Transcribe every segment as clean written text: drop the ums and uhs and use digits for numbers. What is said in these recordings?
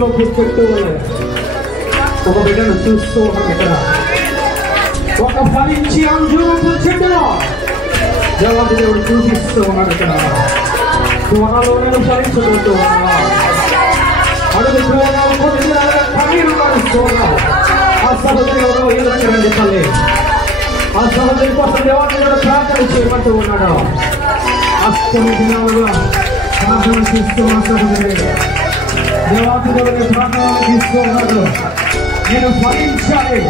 తోటలో చెట్టు ఒక బిడ్డను చూస్తూ ఉన్నాం. ఇక్కడ ఒక ఫలించి అంజూరపు చెట్టులో దేవాది దేవుడు చూపిస్తూ ఉన్నాడు. ఇక్కడ త్వరలో నేను ఫలించబోతూ ఉన్నా. అడుగు కన్నీరు పడుతూ ఉన్నా. ఆ సహోదరి ఎవరో ఎదురు రండి తల్లి. ఆ సహోదరి కోసం దేవాది దేవుడు ప్రార్థన చేయమంటూ ఉన్నాడు. అష్టమి దినాలుగా ప్రార్థన చేస్తూ ఆ సహోదరి దేవాది దేవుడిని ప్రార్థన తీస్తూ ఉన్నాడు. నేను ఫలించాలి,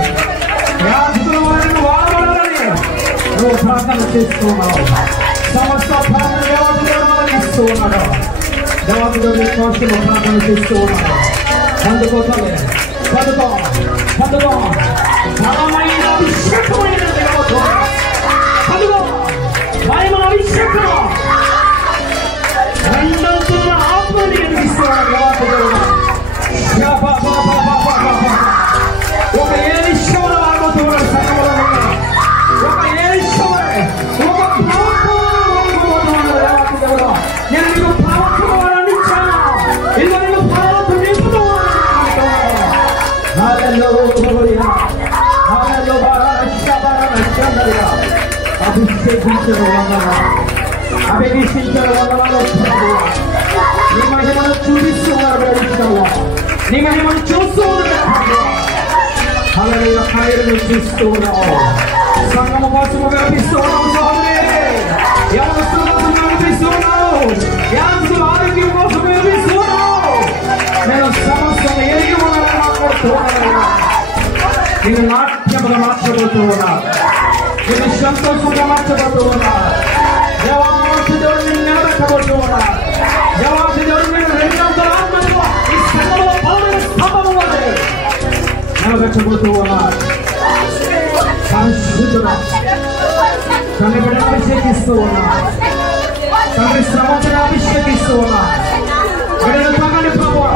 యాజకుల వారిని వాడవాలని నువ్వు ప్రార్థన చేస్తున్నావు. సమస్త ప్రార్థన దేవాది దేవుడు మనకి ఇస్తూ ఉన్నాడు. దేవాది దేవుడి కోసం ప్రార్థన చేస్తూ ఉన్నాడు. అందుకోసమే పదుకో పదుకో బలమైన అభిషేకమైన దేవతో పదుకో బలమైన అభిషేకం రెండవ ఆత్మని కనిపిస్తున్నాడు. దేవాది దేవుడు ఒక ఏలిషవల వాడబోతున్న సంఘంలో ఉన్న ఒక ఏలిషవల ఒక ప్రవక్తను దేవాది దేవుడు నేను నీకు ప్రవక్తను ఇచ్చాను. ఇదిగో నీకు ప్రవక్త నింపుతూ అభిషేకించిన అభిషేకించిన నీ మహిమను చూపిస్తూ ఉన్నారు. నీ మహిమను చూస్తూ ఉన్నారు. హల్లెలూయా కార్యము చూస్తూ ఉన్నావు. సంఘము కోసం వ్యాపిస్తూ ఉన్నావు. యవనస్తుల కోసం వ్యాపిస్తూ ఉన్నావు. యాజకుల ఆరోగ్యం కోసం వ్యాపిస్తూ ఉన్నావు. నేను సమస్తం ఎరిగి ఉన్నానని మాట్లాడుతూ ఉన్నాను. నేను నాట్యముగా మార్చబోతూ ఉన్నా. నేను సంతోషంగా మార్చబోతూ ఉన్నా. దేవాది దేవుడు నేను నిలబెట్టబోతూ ఉన్నా. దేవాది దేవుడు నేను రెండంతల ఆత్మతో ఈ సంఘంలో బలమైన స్తంభము వలె నిలబెట్టబోతూ ఉన్నా. పరిశుద్ధుడా తండ్రి బిడ్డను అభిషేకిస్తూ ఉన్నా. తండ్రి శ్రమను అభిషేకిస్తూ ఉన్నా. బిడ్డను తాగండి ప్రభువా.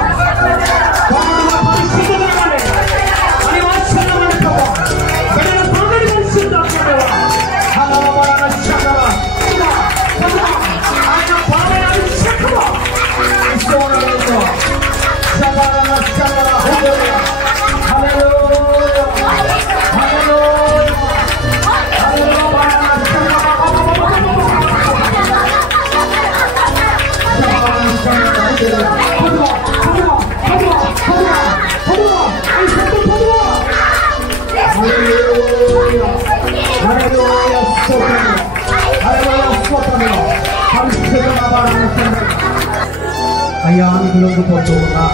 అయ్యా నీకు లొంగిపోతూ ఉన్నా.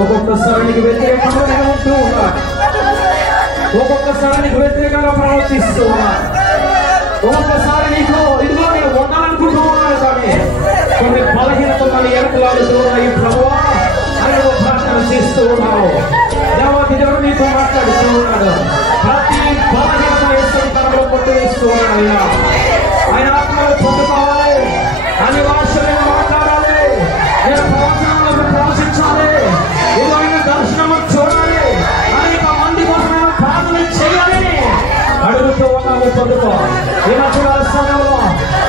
ఒక్కొక్కసారి నీకు వ్యతిరేకంగా నేను ఉంటూ ఉన్నా. ఒక్కొక్కసారి నీకు వ్యతిరేకంగా ప్రవర్తిస్తూ ఉన్నా. ఒక్కొక్కసారి నీకు ఇదిగో నేను ఉండాలనుకుంటూ ఉన్నాను. కానీ కొన్ని బలహీనతలు మన ఎరుకలాడుతూ ఉన్నాయి. ప్రభువా అని నువ్వు ప్రార్థన చేస్తూ ఉన్నావు. దేవాది దేవుడు నీతో మాట్లాడుతూ ఉన్నాడు. ప్రతి బలహీనత వేసుకొని తనలో కొట్టు వేస్తూ ఉన్నాడు. అయ్యా ఆయన ఆత్మలు పొందుకోవాలి. అన్ని భాషలను మాట్లాడాలి. నేను ప్రవచనాలను ప్రవచించాలి. ఏదైనా దర్శనము చూడాలి. అనేక మంది కోసం ప్రార్థన చేయాలని అడుగుతూ ఉన్నాము. పొందుకో ఈ మధ్య సమయంలో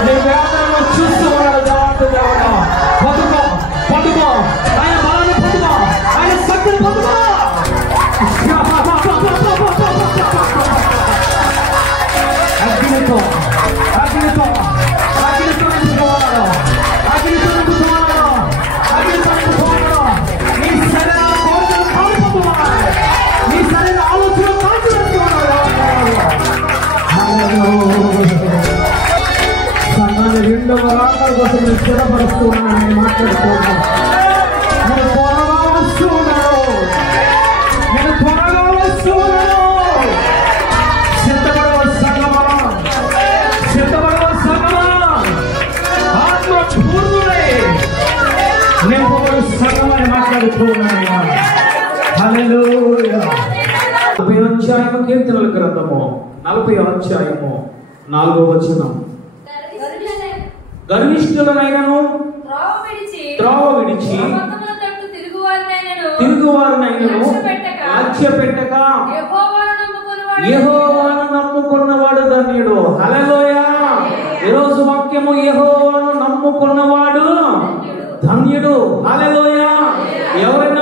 నీ వేదనను చూస్తూ ఉన్నాడు. దేవాది దేవుడు పొందుకో పొందుకో. ఆయన బలాన్ని పొందుకో. ఆయన శక్తిని పొందుకో. అగ్నితో అగ్నితో అగ్నితో నింపుకోవాలి. అగ్నితో నింపుకోవాలి. అగ్నితో నింపుకోవాలి. నీ శరీర కోరికలు కాలిపోవాలి. నీ శరీర ఆలోచన కాల్చివేసుకోవాలి. సంఘాన్ని రెండవ రాకడ కోసం నేను స్థిరపరుస్తూ ఉన్నాను. నేను మాట్లాడుతూ ఉన్నాను. నేను త్వరగా వస్తూ ఉన్నాను. నేను త్వరగా వస్తూ ఉన్నాను. సిద్ధపడవ సంగమా, సిద్ధపడవ సంగమా, ఆత్మ పూర్ణులై నింపబడు సంగమని మాట్లాడుతూ ఉన్నాను. హల్లెలూయా. 40వ అధ్యాయము కీర్తనల గ్రంథము 40వ అధ్యాయము 4వ వచనం. గర్విష్ఠులనైనను త్రోవ విడిచి తిరుగువారినైనను లక్ష్య పెట్టక యెహోవాను నమ్ముకున్నవాడు ధన్యుడు. హల్లెలూయా. ఈరోజు వాక్యము యెహోవాను నమ్ముకున్నవాడు ధన్యుడు. హల్లెలూయా. ఎవరైనా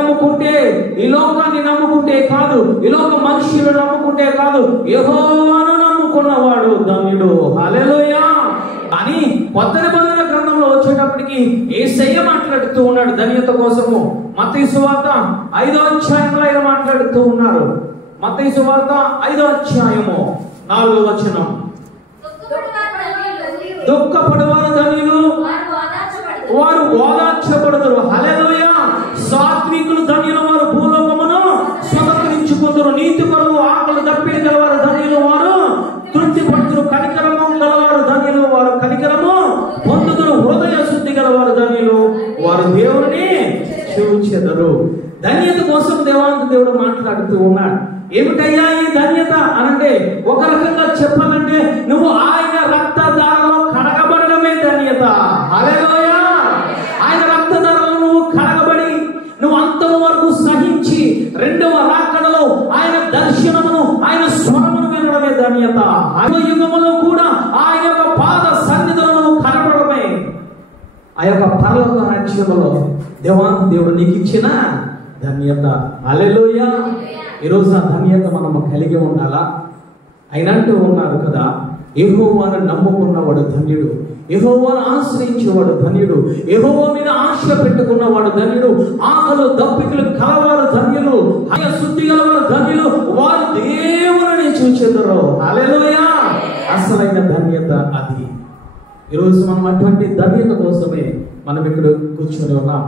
ఈ లోకాన్ని నమ్ముకుంటే కాదు, ఈ లోక మనుషులు నమ్ముకుంటే కాదు, యెహోవాను నమ్ముకున్నవాడు ధన్యుడు. హల్లెలూయా. కానీ కొత్త నిబంధన గ్రంథంలో వచ్చేటప్పటికి యేసయ్య మాట్లాడుతూ ఉన్నాడు ధన్యత కోసము. మత్తయి సువార్త 5వ అధ్యాయంలో ఆయన మాట్లాడుతూ ఉన్నారు. మత్తయి సువార్త 5వ అధ్యాయము 4వ వచనం. దుఃఖపడువారు ధన్యులు, వారు ఓదార్చబడుదురు. హల్లెలూయా. సాత్వికులు ధన్యులు, వారు భూలోకమును స్వతంత్రించుకుందరు. నీతి కొరకు ఆకలి దప్పి గలవారు ధన్యులు, వారు తృప్తి పడుతురు. కనికరము గలవారు ధన్యులు, వారు కనికరము పొందుదురు. హృదయ శుద్ధి గలవారు ధన్యులు, వారు దేవుని చూచెదరు. ధన్యత కోసం దేవాంత దేవుడు మాట్లాడుతూ ఉన్నాడు. ఏమిటయ్యా ఈ ధన్యత అనంటే, ఒక రకంగా చెప్పాలంటే నువ్వు ఆయన రక్తధారలో కడగబడమే ధన్యత. హల్లెలూయా. ఆయన రక్తధారలో నువ్వు కడగబడి నువ్వు అంతం వరకు సహించి రెండవ రాకడలో ఆయన దర్శనమును, ఆయన స్వరమును వినడమే ధన్యత. యుగములో కూడా ఆయన యొక్క పాద సన్నిధులను కనబడమే ఆ యొక్క పరలోక రాజ్యములో దేవాంత దేవుడు నీకు ఇచ్చిన ధన్యత. హల్లెలూయా. ఈరోజు ఆ ధన్యత మనము కలిగి ఉండాలా? ఆయన అంటూ ఉన్నారు కదా, యెహోవాను నమ్ముకున్నవాడు ధన్యుడు, యెహోవాను ఆశ్రయించేవాడు ధన్యుడు, యెహోవా మీద ఆశ పెట్టుకున్నవాడు ధన్యుడు, ఆకలు దప్పికలు కలవారు ధన్యులు, ఆయన శుద్ధి గలవారు ధన్యులు, వారు దేవుని చూచెదరు. హల్లెలూయా. అసలైన ధన్యత అది. ఈరోజు మనం అటువంటి ధన్యత కోసమే మనం ఇక్కడ కూర్చొని ఉన్నాం.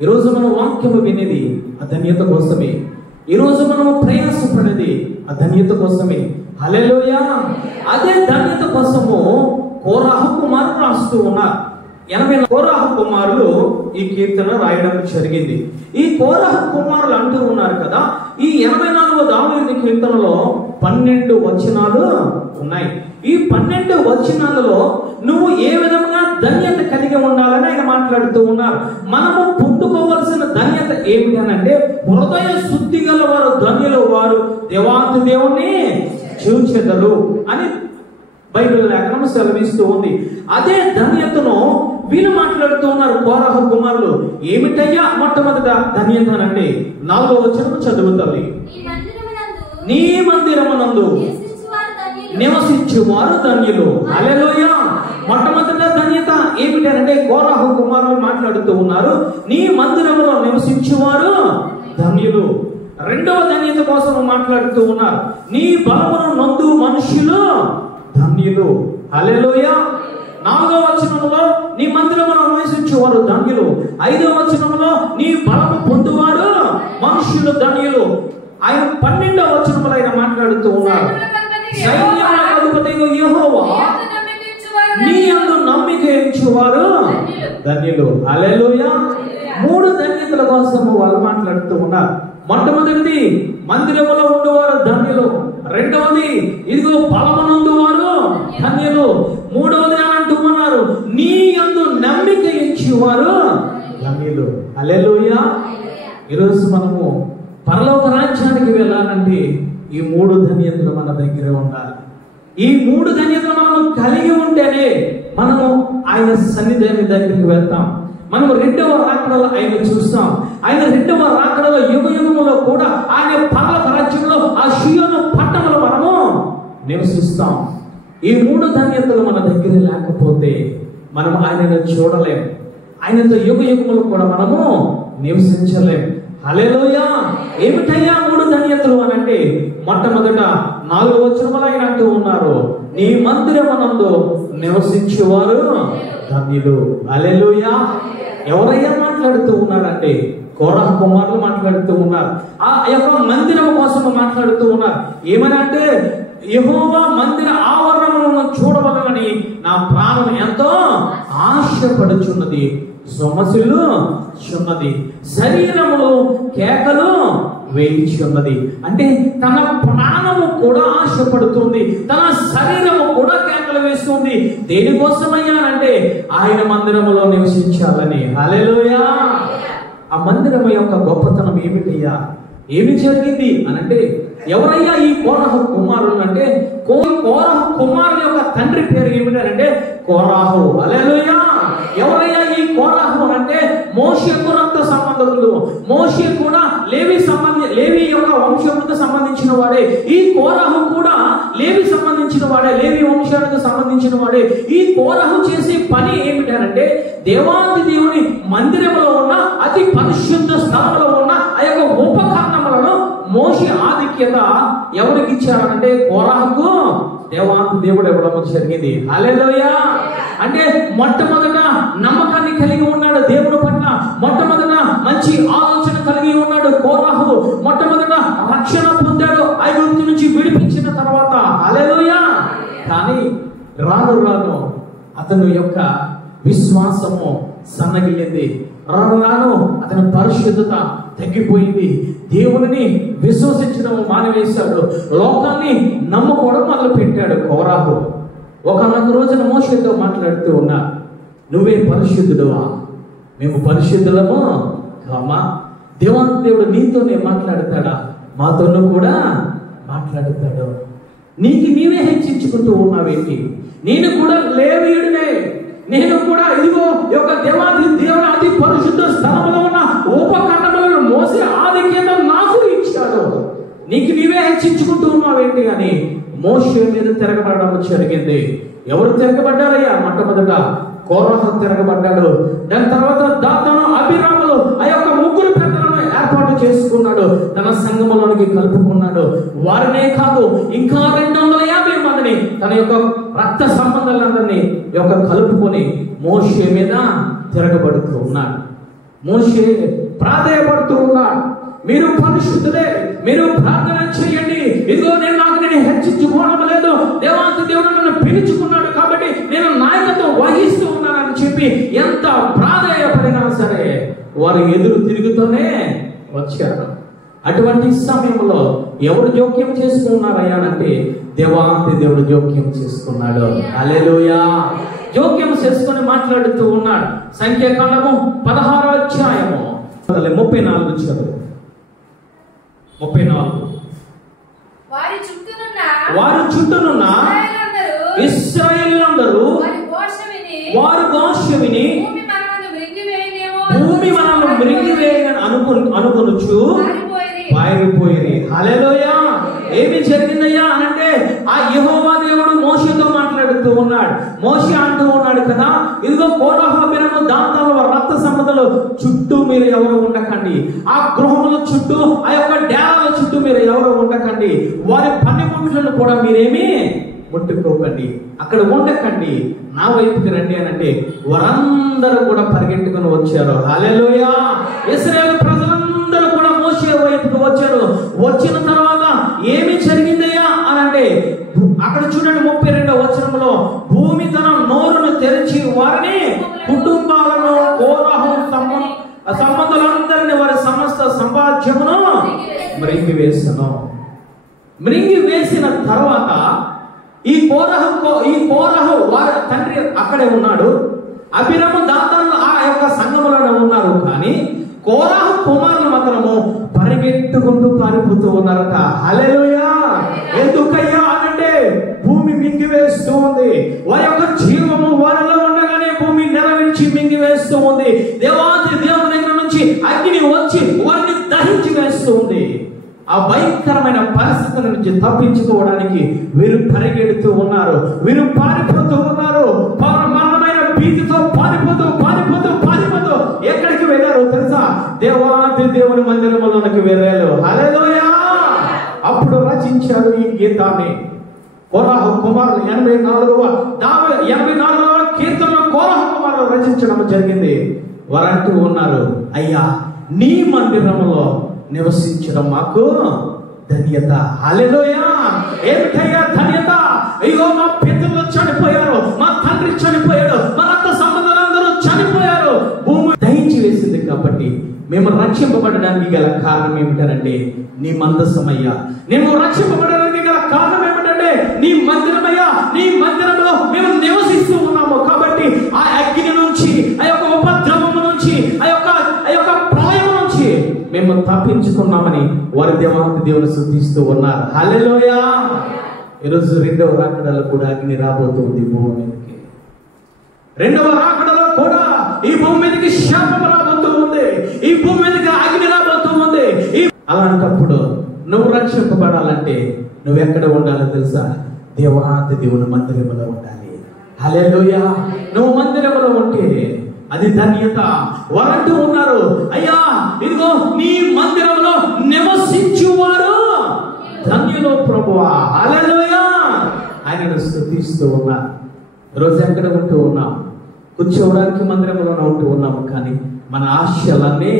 ఈరోజు మనం వాక్యము వినేది ఆ ధన్యత కోసమే. ఈరోజు మనము ప్రయాసపడేది ఆ ధన్యత కోసమే. హల్లెలూయా. అదే ధన్యత కోసము కోరాహు కుమారులు రాస్తూ ఉన్నారు. 80 కోరాహు కుమారులు ఈ కీర్తన రాయడం జరిగింది. ఈ కోరాహు కుమారులు అంటూ ఉన్నారు కదా, ఈ 84వ దావీదు కీర్తనలో 12 వచనాలు ఉన్నాయి. ఈ 12 వచనాలలో నువ్వు ఏ విధంగా ధన్యత కలిగి ఉండాలని ఆయన మాట్లాడుతూ ఉన్నారు. మనము పొందుకోవలసిన ధన్యత ఏమిటి అనంటే, హృదయ శుద్ధి గల వారు ధన్యులు, వారు దేవాంతి దేవుణ్ణి చూచెదరు అని బైబిల్ లేఖనం సెలవిస్తూ ఉంది. అదే ధన్యతను వీళ్ళు మాట్లాడుతూ ఉన్నారు కోరాహు కుమారులు. ఏమిటయ్యా మొట్టమొదట ధన్యత అనండి? 4వ వచనం చదువుతుంది. నీ మందిరమునందు నివసించువారు ధన్యులు. హల్లెలూయా. మొట్టమొదట ధన్యత ఏమిటి అంటే కోరాహు కుమారులు మాట్లాడుతూ ఉన్నారు, నీ మందిరములో నివసించువారు ధన్యులు. రెండవ ధన్యత కోసం మాట్లాడుతూ ఉన్నారు, నీ బలమును నొందు మనుషులు ధన్యులు. హల్లెలూయా. 4వ వచనంలో నీ మందిరములో నివసించువారు ధన్యులు. 5వ వచనంలో నీ బలము పొందువారు మనుషులు ధన్యులు. ఆయన 12వ వచనంలో ఆయన మాట్లాడుతూ ఉన్నారు, సైన్యముల అధిపతియగు యెహోవా నీ యందు నమ్మిక ఉంచువారు ధన్యులు. హల్లెలూయా. 3 ధన్యతల కోసం వాళ్ళు మాట్లాడుతూ ఉన్నారు. మొట్టమొదటిది మందిరములో ఉండేవారు ధన్యులు. రెండవది ఇదిగో బలమునందువారు ధన్యులు. మూడవది అని అంటూ ఉన్నారు, నీ యందు నమ్మిక ఉంచువారు ధన్యులు. హల్లెలూయా. ఈరోజు మనము పరలోక రాజ్యానికి వెళ్ళాలంటే ఈ 3 ధన్యతలు మన దగ్గర ఉండాలి. ఈ 3 ధన్యతలు మనము కలిగి ఉంటేనే మనము ఆయన సన్నిధానం దగ్గరికి వెళ్తాం. మనము రెండవ రాకడలో ఆయన చూస్తాం. ఆయన రెండవ రాకడలో యుగ యుగములో కూడా ఆయన పరలోక రాజ్యంలో ఆ షియోను పట్టణంలో మనము నివసిస్తాం. ఈ 3 ధన్యతలు మన దగ్గర లేకపోతే మనం ఆయనను చూడలేం. ఆయనతో యుగ యుగములు కూడా మనము నివసించలేం. హల్లెలూయా. ఏమిటయ్యా 3 ధన్యతలు అని అంటే, మొట్టమొదట 4వ వచనంలో ఆయన అంటూ ఉన్నారు, నీ మందిరమునందు నివసించువారు ధన్యులు. హల్లెలూయా. ఎవరయ్యా మాట్లాడుతూ ఉన్నారంటే కోరాహు కుమారులు మాట్లాడుతూ ఉన్నారు. ఆ యొక్క మందిరం కోసం మాట్లాడుతూ ఉన్నారు. ఏమనంటే, యెహోవా మందిర ఆవరణములను చూడవలనని నా ప్రాణం ఎంతో ఆశపడుచున్నది, సొమసిల్లుచున్నది, శరీరములో కేకలు వేయించున్నది. అంటే తన ప్రాణము కూడా ఆశపడుతుంది, తన శరీరము కూడా కేకలు వేస్తుంది. దేనికోసమయ్యా అంటే ఆయన మందిరములో నివసించాలని. హల్లెలూయా. ఆ మందిరం యొక్క గొప్పతనం ఏమిటయ్యా? ఏమి జరిగింది అనంటే, ఎవరయ్యా ఈ కోరాహు కుమారులు అంటే, కోరాహు కుమారుల యొక్క తండ్రి పేరు ఏమిటంటే కోరాహు. హల్లెలూయా. ఎవరయ్యా ఈ కోరాహు అంటే, మోషేకు రక్త సంబంధం సహోదరులు, మోషే కూడా లేవి యొక్క వంశానికి సంబంధించిన వాడే, ఈ కోరహు కూడా లేవి సంబంధించిన వాడే, లేవి వంశానికి సంబంధించిన వాడే. ఈ కోరహు చేసే పని ఏమిటంటే దేవాది దేవుని మందిరంలో ఉన్న అతి పరిశుద్ధ స్థలంలో ఉన్న ఆ యొక్క ఉపకరణములను మోషే ఆధిక్యత ఎవరికి ఇచ్చారంటే కోరహుకు దేవాది దేవుడు ఇవ్వడం జరిగింది. హల్లెలూయా. అంటే మొట్టమొదట నమ్మకాన్ని కలిగి ఉన్నాడు దేవుని పట్ల, మొట్టమొదట మంచి ఆలోచన కలిగి ఉన్నాడు కోరహు, మొట్టమొదట రక్షణ పొందాడు ఐగుప్తు నుంచి విడిపించిన తర్వాత. హల్లెలూయా. కానీ రాను రాను అతని యొక్క విశ్వాసము సన్నగిల్లింది, రాను రాను అతని పరిశుద్ధత తగ్గిపోయింది, దేవుని విశ్వసించడం మానివేశాడు, లోకాన్ని నమ్ముకోవడం మొదలు పెట్టాడు కోరహు. ఒకనొక రోజున మోషేతో మాట్లాడుతూ ఉన్నా, నువ్వే పరిశుద్ధుడువా, మేము పరిశుద్ధులము కామా? దేవుడు నీతోనే మాట్లాడతాడా? మాతోనూ కూడా మాట్లాడతాడు. నీకు నీవే హెచ్చించుకుంటూ ఉన్నావేంటి? నేను కూడా లేవీయుడినే, నేను కూడా ఇదిగో యొక్క దేవాది దేవుని అతి పరిశుద్ధ స్థలంలో ఉన్న ఉపకరణములను మోసే ఆధిక్యత నాకు ఇచ్చాడు, నీకు నీవే హెచ్చించుకుంటూ ఉన్నావేంటి అని మోషే మీద తిరగబడడం జరిగింది. ఎవరు తిరగబడ్డారయ్యా? మొట్టమొదట కోరహు తిరగబడ్డాడు. దాని తర్వాత దాతాను, అబీరాములు ఆ యొక్క ముగ్గురు పెద్దలను ఏర్పాటు చేసుకున్నాడు, తన సంఘములోనికి కలుపుకున్నాడు. వారినే కాదు ఇంకా 250 మందిని తన యొక్క రక్త సంబంధాలందరినీ యొక్క కలుపుకొని మోషే మీద తిరగబడుతూ ఉన్నాడు. మోషే ప్రాధేయపడుతూ ఉన్నాడు, మీరు పరిశుద్ధులే, మీరు ప్రార్థన చేయండి, ఇదిగో నేను హెచ్చించుకోవడం లేదు, దేవాది దేవుడు నన్ను పిలుచుకున్నాడు కాబట్టి నేను నాయకత్వం వహిస్తూ ఉన్నానని చెప్పి ఎంత ప్రాధేయపడినా సరే వారు ఎదురు తిరుగుతూనే వచ్చారు. అటువంటి సమయంలో ఎవరు జోక్యం చేసుకున్నారయ్యానంటే దేవాది దేవుడు జోక్యం చేసుకున్నాడు. హల్లెలూయా. జోక్యం చేసుకొని మాట్లాడుతూ ఉన్నాడు. సంఖ్యాకాండము 16వ అధ్యాయము 34 చదువు. 34. వారి చుట్టూనున్న ఇశ్రాయేలీయులందరూ వారు ఘోష విని భూమి మనల్ని మృంగివేయని అనుకొనుచు పారిపోయిరి. హల్లెలూయా. ఏమి జరిగిందయ్యా అనంటే ఆ యెహోవా దేవుడు మోషేతో మాట్లాడుతూ ఉన్నాడు. మోషే అంటూ ఉన్నాడు కదా, ఇదిగో కోరహు, అబీరాము, దాతాను రక్త సంపదలు చుట్టూ మీరు ఎవరు ఉండకండి, ఆ గృహముల చుట్టూ ఆ యొక్క డేరాల చుట్టూ మీరు ఎవరు ఉండకండి, వారి పనిముట్లను కూడా మీరేమి ముట్టుకోకండి, అక్కడ ఉండకండి, నా వైపుకి రండి అని అంటే వారందరూ కూడా పరిగెట్టుకుని వచ్చారు. హల్లెలూయా. ఇశ్రాయేలు ప్రజలందరూ కూడా మోషే వైపుకి వచ్చారు. వచ్చిన తర్వాత ఏమి జరిగిందయ్యా అని అంటే అక్కడ చూడండి 32వ వచనంలో, భూమి తన నోరును తెరిచి వారిని కుటుంబాలను కోరహు సంబంధులందరినీ వారి సమస్త సంపాద్యమును మృంగివేసను. మృంగివేసిన తర్వాత ఈ కోరహు వారి తండ్రి అక్కడే ఉన్నాడు, అబీరాము, దాతాను ఆ యొక్క సంఘములోనే ఉన్నారు. కానీ కోరహు కుమారులు మాత్రము పరిగెట్టుకుంటూ పారిపోతూ ఉన్నారట. హల్లెలూయా. ఎందుకయ్యా అనంటే భూమి మింగివేస్తూ ఉంది, వారి యొక్క జీవము వారిలో ఉండగానే భూమి నెరవేర్చి మింగివేస్తూ ఉంది. దేవాది దేవుని దగ్గర నుంచి అగ్ని వచ్చి వారిని దహించి వేస్తూ ఉంది. ఆ భయంకరమైన పరిస్థితుల నుంచి తప్పించుకోవడానికి వీరు పరిగెడుతూ ఉన్నారు, వీరు పారిపోతూ ఉన్నారు. మరణమైన భీతితో పారిపోతూ పారిపోతూ పారిపోతూ ఎక్కడికి వెళ్ళారు తెలుసా? దేవాది దేవుని మందిరంలోనికి వెళ్ళారు. హల్లెలూయా. అప్పుడు రచించారు ఈ గీతాన్ని కోరహు కుమారులు. 84వ కీర్తనలో కోరహు కుమారులు రచించడం జరిగింది. వారంటూ ఉన్నారు, అయ్యా నీ మందిరంలో నివసించడం మాకు ధన్యత. హల్లెలూయా. ఏమిటయ్యా ధన్యత? ఇగో మా పితరులు చనిపోయారు, మా తండ్రి చనిపోయాడు, మా రక్త సంబంధాలందరూ చనిపోయారు, భూమి దహించి వేసింది కాబట్టి మేము రక్షింపబడడానికి గల కారణం ఏమిటంటే నీ మందసమయ్యా. మేము రక్షింపబడడానికి గల కారణం ఏమిటంటే నీ మందిరమయ్యా. నీ మందిరంలో మేము నివసిస్తూ ఉన్నాము కాబట్టి ఆ అగ్ని నుంచి, ఆ యొక్క ఉపద్రవము నుంచి, ఆ యొక్క ప్రళయం నుంచి మేము తప్పించుకున్నామని వారి దేవాది దేవుని స్తుతిస్తూ ఉన్నారు. హల్లెలూయా. ఈరోజు 2వ రాకడలో కూడా అగ్ని రాబోతుంది భూమి మీదకి. 2వ రాకడలో కూడా ఈ భూమి మీదకి శాపం రాబోతుంది. రాబోతూ ఉంది, ఈ భూమి మీదకి అగ్ని రాబోతూ ఉంది. అలాంటప్పుడు నువ్వు రక్షింపబడాలంటే నువ్వు ఎక్కడ ఉండాలో తెలుసా? దేవాది దేవుని మందిరములో ఉండాలి. హల్లెలూయా. నువ్వు మందిరములో ఉంటే అది ధన్యత. వారంటూ ఉన్నారు, అయ్యా ఇదిగో నీ మందిరంలో నివసించువారు ధన్యులు ప్రభువా. హల్లెలూయా. ఆయనను స్తుతిస్తూ ఉన్నారు. రోజు ఎక్కడ ఉంటూ ఉన్నాం? కూర్చోవడానికి మందిరంలోనే ఉంటూ ఉన్నాము, కానీ మన ఆశలన్నీ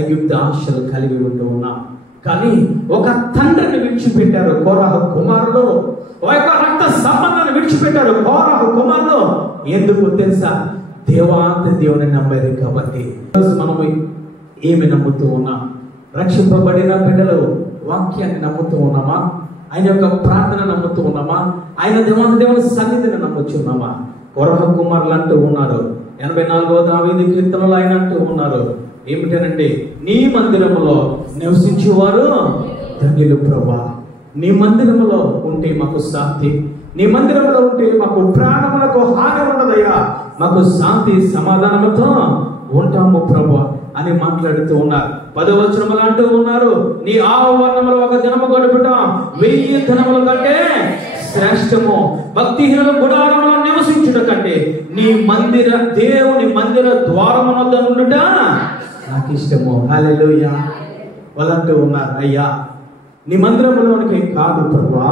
ఐగుప్తు ఆశలు కలిగి ఉంటూ ఉన్నాం. కానీ ఒక తండ్రిని విడిచిపెట్టారు కోరహు కుమారులు, ఒక రక్త సంబంధాన్ని విడిచిపెట్టారు కోరహు కుమారులు. ఎందుకు తెలుసా? దేవాంత దేవుని నమ్మేది కాబట్టి. ఈరోజు మనము ఏమి నమ్ముతూ ఉన్నాం? రక్షింపబడిన బిడ్డలు వాక్యాన్ని నమ్ముతూ ఉన్నామా? ఆయన యొక్క ప్రార్థన నమ్ముతూ ఉన్నామా? ఆయన దేవాంత దేవుని సన్నిధిని నమ్ముచున్నామా? కోరహు కుమారులు అంటూ ఉన్నారు. 84వ దావీదు కీర్తనలో ఆయన అంటూ ఉన్నారు ఏమిటనంటే, నీ మందిరములో నివసించేవారు ధన్యులు ప్రభా. నీ మందిరములో ఉంటే మాకు శాంతి, నీ మందిరంలో ఉంటే మాకు ప్రాణములకు హాని ఉండదయ్యా, మాకు శాంతి సమాధానముతో ఉంటాము ప్రభు అని మాట్లాడుతూ ఉన్నారు. 10వ వచనములు అంటూ ఉన్నారు, నీ ఆవరణములో ఒక దినము గడుపుటాం 1000 దినముల కంటే శ్రేష్టము. భక్తిహీనుల గుడారములో నివసించుట కంటే నీ మందిర దేవుని మందిర ద్వారమున నుండుట నాకు ఇష్టము. హల్లెలూయా. వాళ్ళంటూ ఉన్నారు, అయ్యా నీ మందిరములోనికి కాదు ప్రభువా,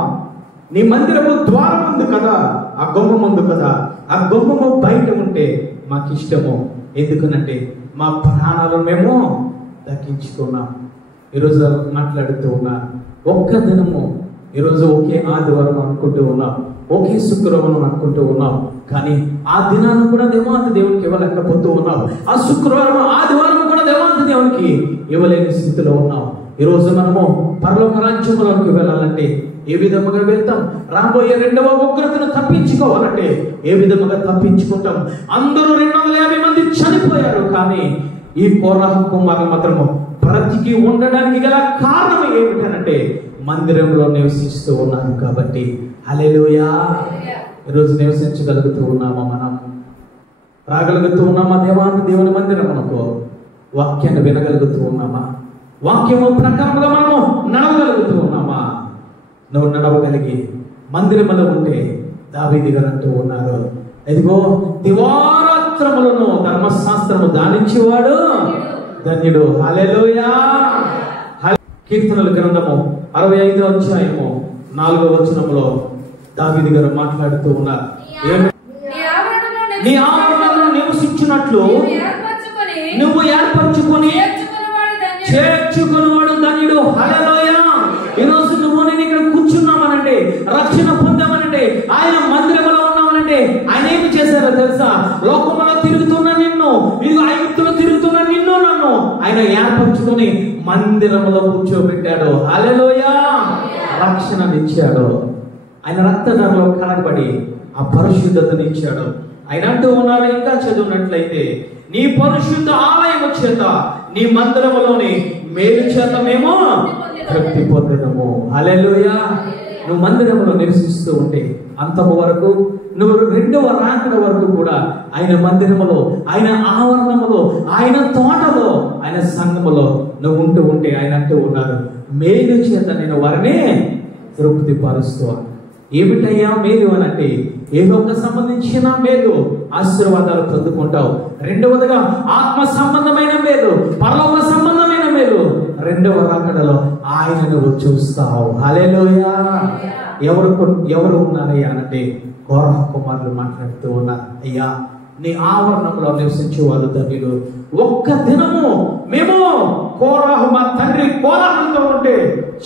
నీ మందిరము ద్వారం ఉంది కదా, ఆ గుమ్మం ఉంది కదా, ఆ గుమ్మము బయట ఉంటే మాకు ఇష్టము. ఎందుకనంటే మా ప్రాణాలను మేము దక్కించుకున్నాం. ఈరోజు మాట్లాడుతూ ఉన్నా, ఒక్క దినము ఈరోజు ఒకే ఆదివారం అనుకుంటూ ఉన్నాం, ఒకే శుక్రవారం అనుకుంటూ ఉన్నాం, కానీ ఆ దినాన్ని కూడా దేవాంత దేవునికి ఇవ్వలేకపోతూ ఉన్నాం. ఆ శుక్రవారం ఆదివారం కూడా దేవాంత దేవునికి ఇవ్వలేని స్థితిలో ఉన్నాం. ఈరోజు మనము పరలోక రాజ్యములోకి వెళ్ళాలంటే ఏ విధముగా వెళ్తాం? రాబోయే 2వ ఉగ్రతను తప్పించుకోవాలంటే ఏ విధముగా తప్పించుకుంటాం? అందరూ 250 మంది చనిపోయారు, కానీ ఈ కోరహు కుమారులు మాత్రము బ్రతికి ఉండడానికి గల కారణం ఏమిటనంటే మందిరంలో నివసిస్తూ ఉన్నారు కాబట్టి. హల్లెలూయా. ఈరోజు నివసించగలుగుతూ ఉన్నామా? మనం రాగలుగుతూ ఉన్నామా దేవాంత దేవుని మందిరమునకు? వాక్యాన్ని వినగలుగుతూ ఉన్నామా? వాక్యము ప్రకారంగా మనము నడవగలుగుతూ ఉన్నామా? నువ్వు నడవగలిగి మందిరములో ఉంటే దావీదు గారు అంటూ ఉన్నారు, ఇదిగో దివారాత్రములను ధర్మశాస్త్రము దానించేవాడు ధన్యుడు. హల్లెలూయా. కీర్తనల గ్రంథము 65వ అధ్యాయము 4వ వచనములో దావీదు గారు మాట్లాడుతూ ఉన్నారు, నీ ఆవరణలో నివసించినట్లు నువ్వు ఏర్పరచుకొని చేర్చుకునేవాడు ధన్యుడు. హల్లెలూయా. ఈరోజు నువ్వు నేను ఇక్కడ కూర్చున్నామనంటే, రక్షణ పొందామనంటే, ఆయన మందిరంలో ఉన్నామనంటే ఆయన ఏమి చేశారో తెలుసా? లోకములో తిరుగుతున్న నిన్ను, ఇదిగో ఐగుప్తులో తిరుగుతున్న నిన్ను నన్ను ఆయన ఏర్పరచుకొని మందిరంలో కూర్చోబెట్టాడు. హల్లెలూయా. రక్షణనిచ్చాడు. ఆయన రక్తధారలో కనబడి ఆ పరిశుద్ధతనిచ్చాడు. ఆయన అంటూ ఉన్నారు, ఇంకా చదివినట్లయితే, నీ పరిశుద్ధ ఆలయము చేత నీ మందిరములోని మేలు చేత మేము తృప్తి పొందడము. హల్లెలూయా. నువ్వు మందిరంలో నివసిస్తూ ఉంటే అంతము వరకు, నువ్వు 2వ రాకడ వరకు కూడా ఆయన మందిరములో, ఆయన ఆవరణములో, ఆయన తోటలో, ఆయన సంఘములో నువ్వు ఉంటూ ఉంటే ఆయన అంటూ ఉన్నారు, మేలు చేత నేను వారిని తృప్తి పరుస్తూ. ఏమిటయ్యా మేలు అనంటే, ఏలోక సంబంధించిన మేలు, ఆశీర్వాదాలు పొందుకుంటావు. 2వదిగా ఆత్మ సంబంధమైన మేలు, పరలోక సంబంధమైన మేలు 2వ రాకడలో ఆయన నువ్వు చూస్తావు. హల్లెలూయా. ఎవరు ఉన్నారయ్యా అంటే కోరహు కుమారులు మాట్లాడుతూ ఉన్నారు, అయ్యా నీ ఆవరణంలో నివసించే వాళ్ళు ధన్యులు. ఒక్క దినము మేము కోరహు మా తండ్రి కోరహుతో ఉంటే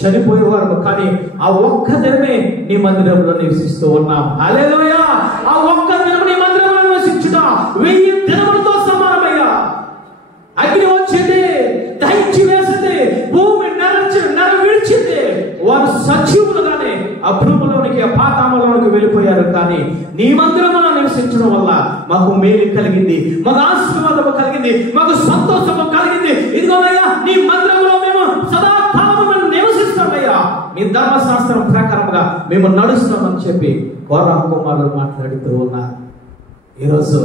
చనిపోయేవారు, కానీ ఆ ఒక్క దినమే నీ మందిరంలో నివసిస్తూ ఉన్నాం. హల్లెలూయా. ఆ ఒక్క దినం నీ మందిరంలో నివసించుట 1000 దినములతో సమానమయ్యా. అగ్ని వచ్చింది, దహించి వేసింది, భూమి నెర విడిచింది, వారు సజీవులుగానే ఆ భూమిలోనికి, ఆ పాతాళంలోనికి వెళ్ళిపోయారు. కానీ నీ మందిరంలో నివసించడం వల్ల మాకు మేలు కలిగింది, మాకు ఆశీర్వాదము కలిగింది, మాకు సంతోషము కలిగింది. ఇదిగోనయ్యా నీ మందిరంలో మేము సదాకాలము నివసిస్తామయ్యా, నీ ధర్మశాస్త్రం ప్రకారంగా మేము నడుస్తామని చెప్పి కోరహు కుమారులు మాట్లాడుతూ ఉన్నారు. ఈరోజు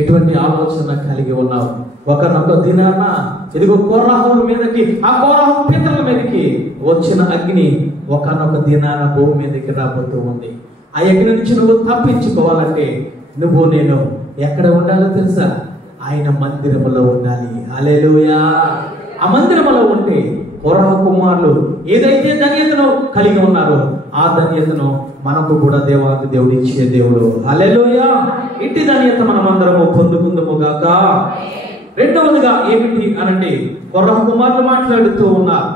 ఎటువంటి ఆలోచన కలిగి ఉన్నావు? ఒకనొక దినాన ఇదిగో కోరహుల మీదకి, ఆ కోరహు పితరుల మీదకి వచ్చిన అగ్ని ఒకనొక దినాన భూమి మీదకి రాబోతూ ఉంది. ఆ అగ్ని నుంచి నువ్వు తప్పించుకోవాలంటే నువ్వు నేను ఎక్కడ ఉండాలో తెలుసా? ఆయన మందిరములో ఉండాలి. హల్లెలూయా. ఆ మందిరములో ఉంటే కోరహ కుమారులు ఏదైతే ధన్యతను కలిగి ఉన్నారో ఆ ధన్యతను మనకు కూడా దేవాది దేవుడు ఇచ్చే దేవుడు. హల్లెలూయా. ఇట్టి ధన్యత మనం అందరము పొందుకుందుము గాక. రెండవదిగా ఏమిటి అనంటే కోరహ కుమారులు మాట్లాడుతూ ఉన్నారు.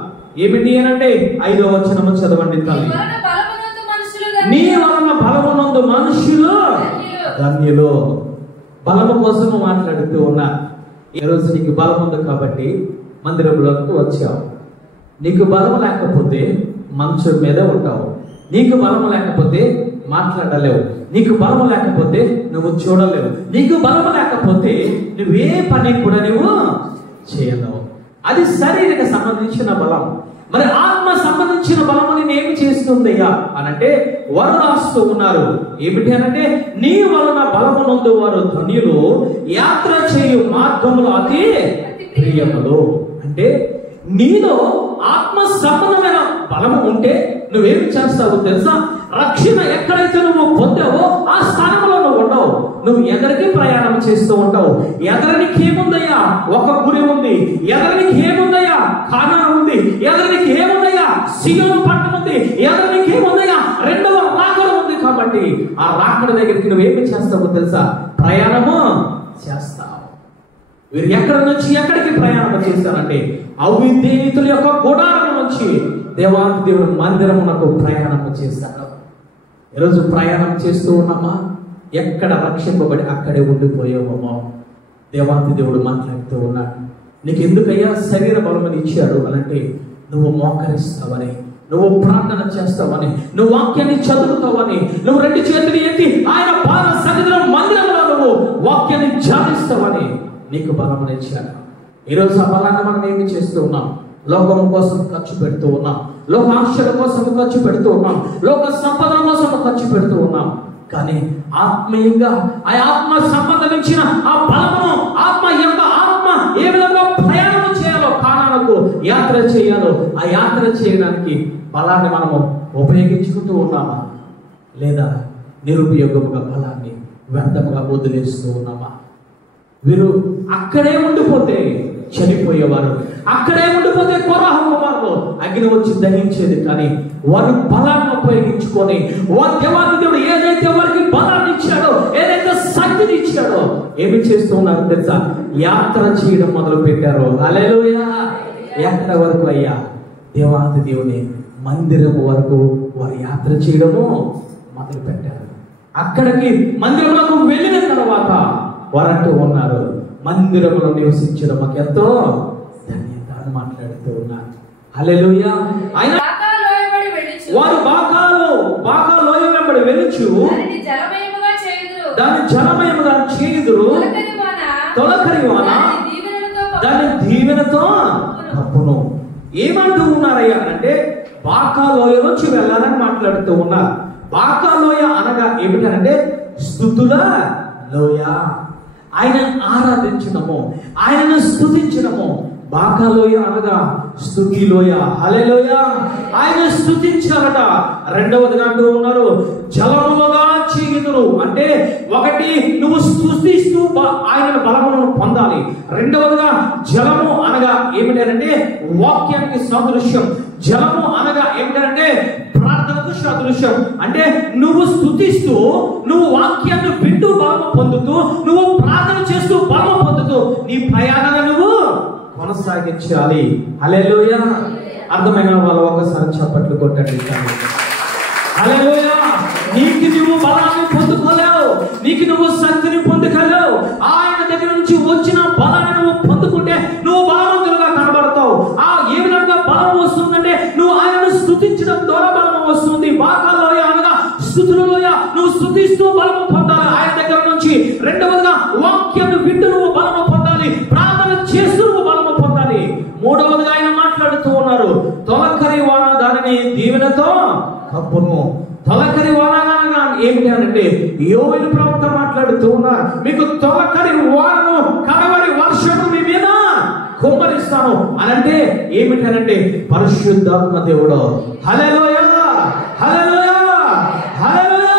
ఏమిటి అనంటే 5వ వచనము చదవండి తల్లి. నీ వలన బలమునందు మనుషులు ధన్యులు. బలము కోసము మాట్లాడుతూ ఉన్నా. ఈ రోజు నీకు బలం ఉంది కాబట్టి మందిరంలోకి వచ్చావు. నీకు బలం లేకపోతే మంచం మీద ఉంటావు. నీకు బలం లేకపోతే మాట్లాడలేవు. నీకు బలం లేకపోతే నువ్వు చూడలేవు. నీకు బలం లేకపోతే నువ్వే పని కూడా నువ్వు చేయలేవు. అది శరీరక సంబంధించిన బలం. మరి ఆత్మ సంబంధించిన బలము నేను ఏమి చేస్తుందయ్యా అనంటే వారు రాస్తూ ఉన్నారు. ఏమిటి అనంటే నీ వలన బలమునందు వారు ధన్యులు, యాత్ర చేయు మార్గములు అతి ప్రియములు. అంటే నీలో ఆత్మ సంబంధమైన బలము ఉంటే నువ్వేమి చేస్తావో తెలుసా? రక్షణ ఎక్కడైతే నువ్వు పొందావో ఆ స్థానంలో నువ్వు ఉండవు. నువ్వు ఎదరికి ప్రయాణం చేస్తూ ఉంటావు. ఎదరికి ఏముందయ్యా? ఒక గురి ఉంది. ఎదరికి ఏముందయ్యా? కానాను ఉంది. ఎదరికి ఏముందయ్యా? సియోను పట్టణం ఉంది. ఎదరికి ఏముందయ్యా? రెండవ రాకడ ఉంది. కాబట్టి ఆ రాకడ దగ్గరికి నువ్వేమి చేస్తావో తెలుసా? ప్రయాణము చేస్తావు. వీరు ఎక్కడి నుంచి ఎక్కడికి ప్రయాణం చేస్తారంటే అవిధేయుల యొక్క గుడారం నుంచి దేవాది దేవుడు మందిరమునకు ప్రయాణం చేస్తాడు. ఈరోజు ప్రయాణం చేస్తూ ఉన్నామా? ఎక్కడ రక్షింపబడి అక్కడే ఉండిపోయామో దేవాది దేవుడు మాట్లాడుతూ ఉన్నాడు. నీకు ఎందుకయ్యా శరీర బలమని ఇచ్చాడు అనంటే నువ్వు మోకరిస్తావని, నువ్వు ప్రార్థన చేస్తావని, నువ్వు వాక్యాన్ని చదువుతావని, నువ్వు 2 చేతులు ఎత్తి ఆయన పాద సన్నిధిలో మందిరంలో నువ్వు వాక్యాన్ని ధ్యానిస్తావని నీకు బలమని ఇచ్చాడు. ఈరోజు ఆ బలాన్ని మనం ఏమి చేస్తూ ఉన్నాం? లోకం కోసం ఖర్చు పెడుతూ ఉన్నాం. లోక ఆశల కోసం ఖర్చు పెడుతూ ఉన్నాం. లోక సంపద కోసం ఖర్చు పెడుతూ ఉన్నాం. కానీ ఆత్మీయంగా ఆ ఆత్మ సంబంధించిన ఆ బలమును ఆత్మ ఏ విధంగా ప్రయాణం చేయాలో, కానాలకు యాత్ర చేయాలో ఆ యాత్ర చేయడానికి బలాన్ని మనము ఉపయోగించుకుంటూ ఉన్నామా? లేదా నిరుపయోగముగా బలాన్ని వ్యర్థముగా వదిలేస్తూ ఉన్నామా? వీరు అక్కడే ఉండిపోతే చనిపోయేవారు. అక్కడే ఉండిపోతే కోరహ కుమారులు అగ్ని వచ్చి దహించేది. కానీ వారు బలాన్ని ఉపయోగించుకొని దేవాది దేవుడు ఏదైతే వారికి బలాన్ని ఇచ్చాడో, ఏదైతే శక్తిని ఇచ్చాడో ఏమి చేస్తూ ఉన్నారు తెలుసా? యాత్ర చేయడం మొదలు పెట్టారు. హల్లెలూయా. ఎక్కడ వరకు అయ్యా? దేవాది దేవుని మందిరము వరకు వారు యాత్ర చేయడము మొదలు పెట్టారు. అక్కడికి మందిరంలోకి వెళ్ళిన తర్వాత వారంటూ ఉన్నారు, మందిరంలో నివసించడం మాకు ఎంతో ధన్యత అని మాట్లాడుతూ ఉన్నారు. హల్లెలూయా. ఆయన వారు బాకా లోయ వెంబడి వెలుచు దాన్ని జలమయముగా చేయుదురు, తొలకరి వాన దాని దీవెనతో కప్పును. ఏమంటూ ఉన్నారయ్యా అంటే బాకా లోయ నుంచి వెళ్ళాలని మాట్లాడుతూ ఉన్నారు. బాకా లోయ అనగా ఏమిటంటే స్తుతుల లోయ. ఆయన ఆరాధించడము, ఆయనను స్తుతించడము. బాకాలోయ అనగా స్తుతిలోయ. హల్లెలూయా. ఆయన స్తుతించాలట. రెండవదిగా అంటూ ఉన్నారు జలములుగా చీయుదురు. అంటే ఒకటి నువ్వు స్తుతిస్తూ ఆయన బలమును పొందాలి. రెండవదిగా జలము అనగా ఏమిటంటే వాక్యానికి సాదృశ్యం. జలము అనగా ఏమిటంటే ప్రార్థనకు సాదృశ్యం. అంటే నువ్వు స్తుతిస్తూ, నువ్వు వాక్యాన్ని వింటూ బలము పొందుతూ, నువ్వు ప్రార్థన చేస్తూ బలము పొందుతూ నీ ప్రయాణాన్ని నువ్వు కొనసాగించాలి. హల్లెలూయా. అర్థమైన వాళ్ళు ఒకసారి చప్పట్లు కొట్టండి. హల్లెలూయా. నీకు నువ్వు బలాన్ని పొందుకోలేవు, నీకు నువ్వు శక్తిని పొందుకోలేవు. ఆయన దగ్గర నుంచి వచ్చిన బలాన్ని నువ్వు పొందుకుంటే నువ్వు బలవంతులుగా కనబడతావు. ఏ విధంగా బలం వస్తుందంటే నువ్వు ఆయనను స్తుతించడం ద్వారా బలం వస్తుంది. బాకాలోయ అనగా స్తుతులలోయ. నువ్వు స్తుతిస్తూ బలము పొందాలి ఆయన దగ్గర నుంచి. రెండవదిగా వాక్యాన్ని వింటూ నువ్వు బలము పొందాలి, ప్రార్థన చేస్తూ నువ్వు బలము పొందాలి. మూడవదిగా ఆయన మాట్లాడుతూ ఉన్నారు తొలకరి వాన దానిని దీవెనతో కప్పును. తొలకరి వానగా ఏమిటి అనంటే యోవేలు ప్రవక్త మాట్లాడుతూ ఉన్నారు, మీకు తొలకరి వానను కడవరి వర్షము మీ మీద కుమ్మరిస్తాను అనంటే ఏమిటనంటే పరిశుద్ధాత్మ దేవుడు. హల్లెలూయా హల్లెలూయా హల్లెలూయా.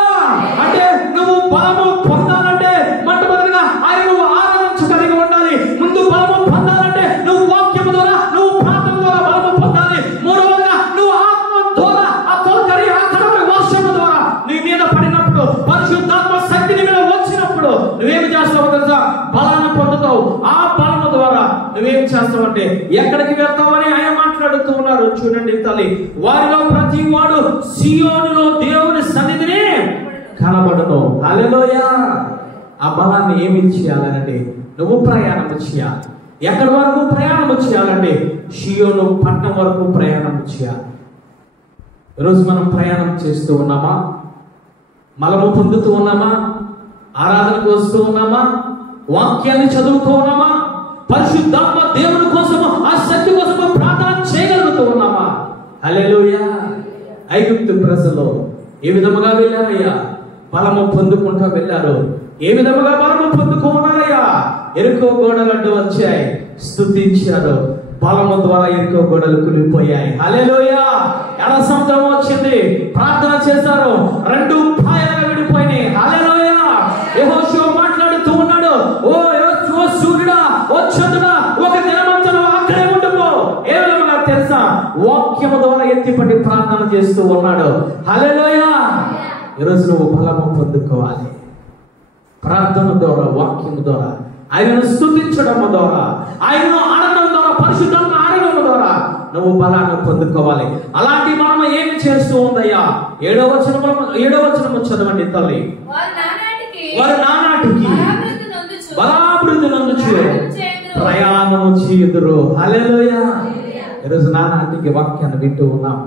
అంటే నువ్వు బలము పొందాలంటే మొట్టమొదటిగా ఆయన నువ్వు ఆరాధించ కలిగి ఉండాలి. ముందు బలము పొందాలంటే నువ్వు వాక్యము ద్వారా, నువ్వు ప్రార్థన ద్వారా బలము పొందాలి. మూడవదిగా నువ్వు ఆత్మ ద్వారా, ఆ తొలకరి ఆ కడవరి వర్షము ద్వారా నీ మీద పడినప్పుడు, పరిశుద్ధాత్మ శక్తి నీ మీద వచ్చినప్పుడు నువ్వేమి చేస్తావు తెలుసా? బలాన్ని పొందుతావు. ఆ బలము ద్వారా నువ్వేం చేస్తావు అంటే ఎక్కడికి వెళ్తావని ఆయన మాట్లాడుతూ ఉన్నారు. చూడండి తల్లి, వారిలో ప్రతి వాడు సియోనులో దేవుని సన్నిధిని కనబడును. హల్లెలూయా. ఆ బలాన్ని ఏమి చేయాలంటే నువ్వు ప్రయాణం చేయాలి. ఎక్కడి వరకు ప్రయాణం చేయాలంటే సియోను పట్టణం వరకు ప్రయాణం చేయాలి. ఈరోజు మనం ప్రయాణం చేస్తూ ఉన్నామా? బలము పొందుతూ ఉన్నామా? ఆరాధనకు వస్తూ ఉన్నామా? వాక్యాన్ని చదువుతూ ఉన్నామా? పరిశుద్ధాత్మ దేవుని కోసము, ఆ శక్తి కోసము ప్రార్థన చేయగలుగుతూ ఉన్నామా? హల్లెలూయా. ఐగుప్తు ప్రజలు ఏ విధముగా వెళ్ళారయ్యా? బలము పొందుకుంటూ వెళ్ళారు. ఏ విధముగా బలము పొందుకున్నారయ్యా? ఎరుకో గోడలు అడ్డు వచ్చాయి, స్తుతించారు. బలము ద్వారా ఎరుకో గోడలు కూలిపోయాయి. హల్లెలూయా. ఎలా సముద్రం వచ్చింది, ప్రార్థన చేశారు, రెండు పాయలుగా విడిపోయినాయి. హల్లెలూయా. యెహోషువ మాట్లాడుతూ ఉన్నాడు, ఓ సూర్యుడా, ఓ చంద్రుడా, ఒక దినమంతను అక్కడే ఉండిపో. ఏ విధంగా తెలుసా? వాక్యము ద్వారా ఎత్తిపట్టి ప్రార్థన చేస్తూ ఉన్నాడు. హల్లెలూయా. ఈరోజు నువ్వు బలము పొందుకోవాలి. ప్రార్థన ద్వారా, వాక్యము ద్వారా, ఆయనను స్తుతించడం ద్వారా, ఆయనను ఆనందం ద్వారా, పరిశుద్ధాత్మ ఆనందం ద్వారా నువ్వు బలాన్ని పొందుకోవాలి. అలాంటి మనం ఏమి చేస్తూ ఉందయ్యా? 7వ వచనము చదవండి తల్లి. వారు నానాటికి బలాభివృద్ధి నొందుచు ప్రయాణము చేయుదురు. హల్లెలూయా. ఈరోజు నానాటికి వాక్యాన్ని వింటూ ఉన్నాం,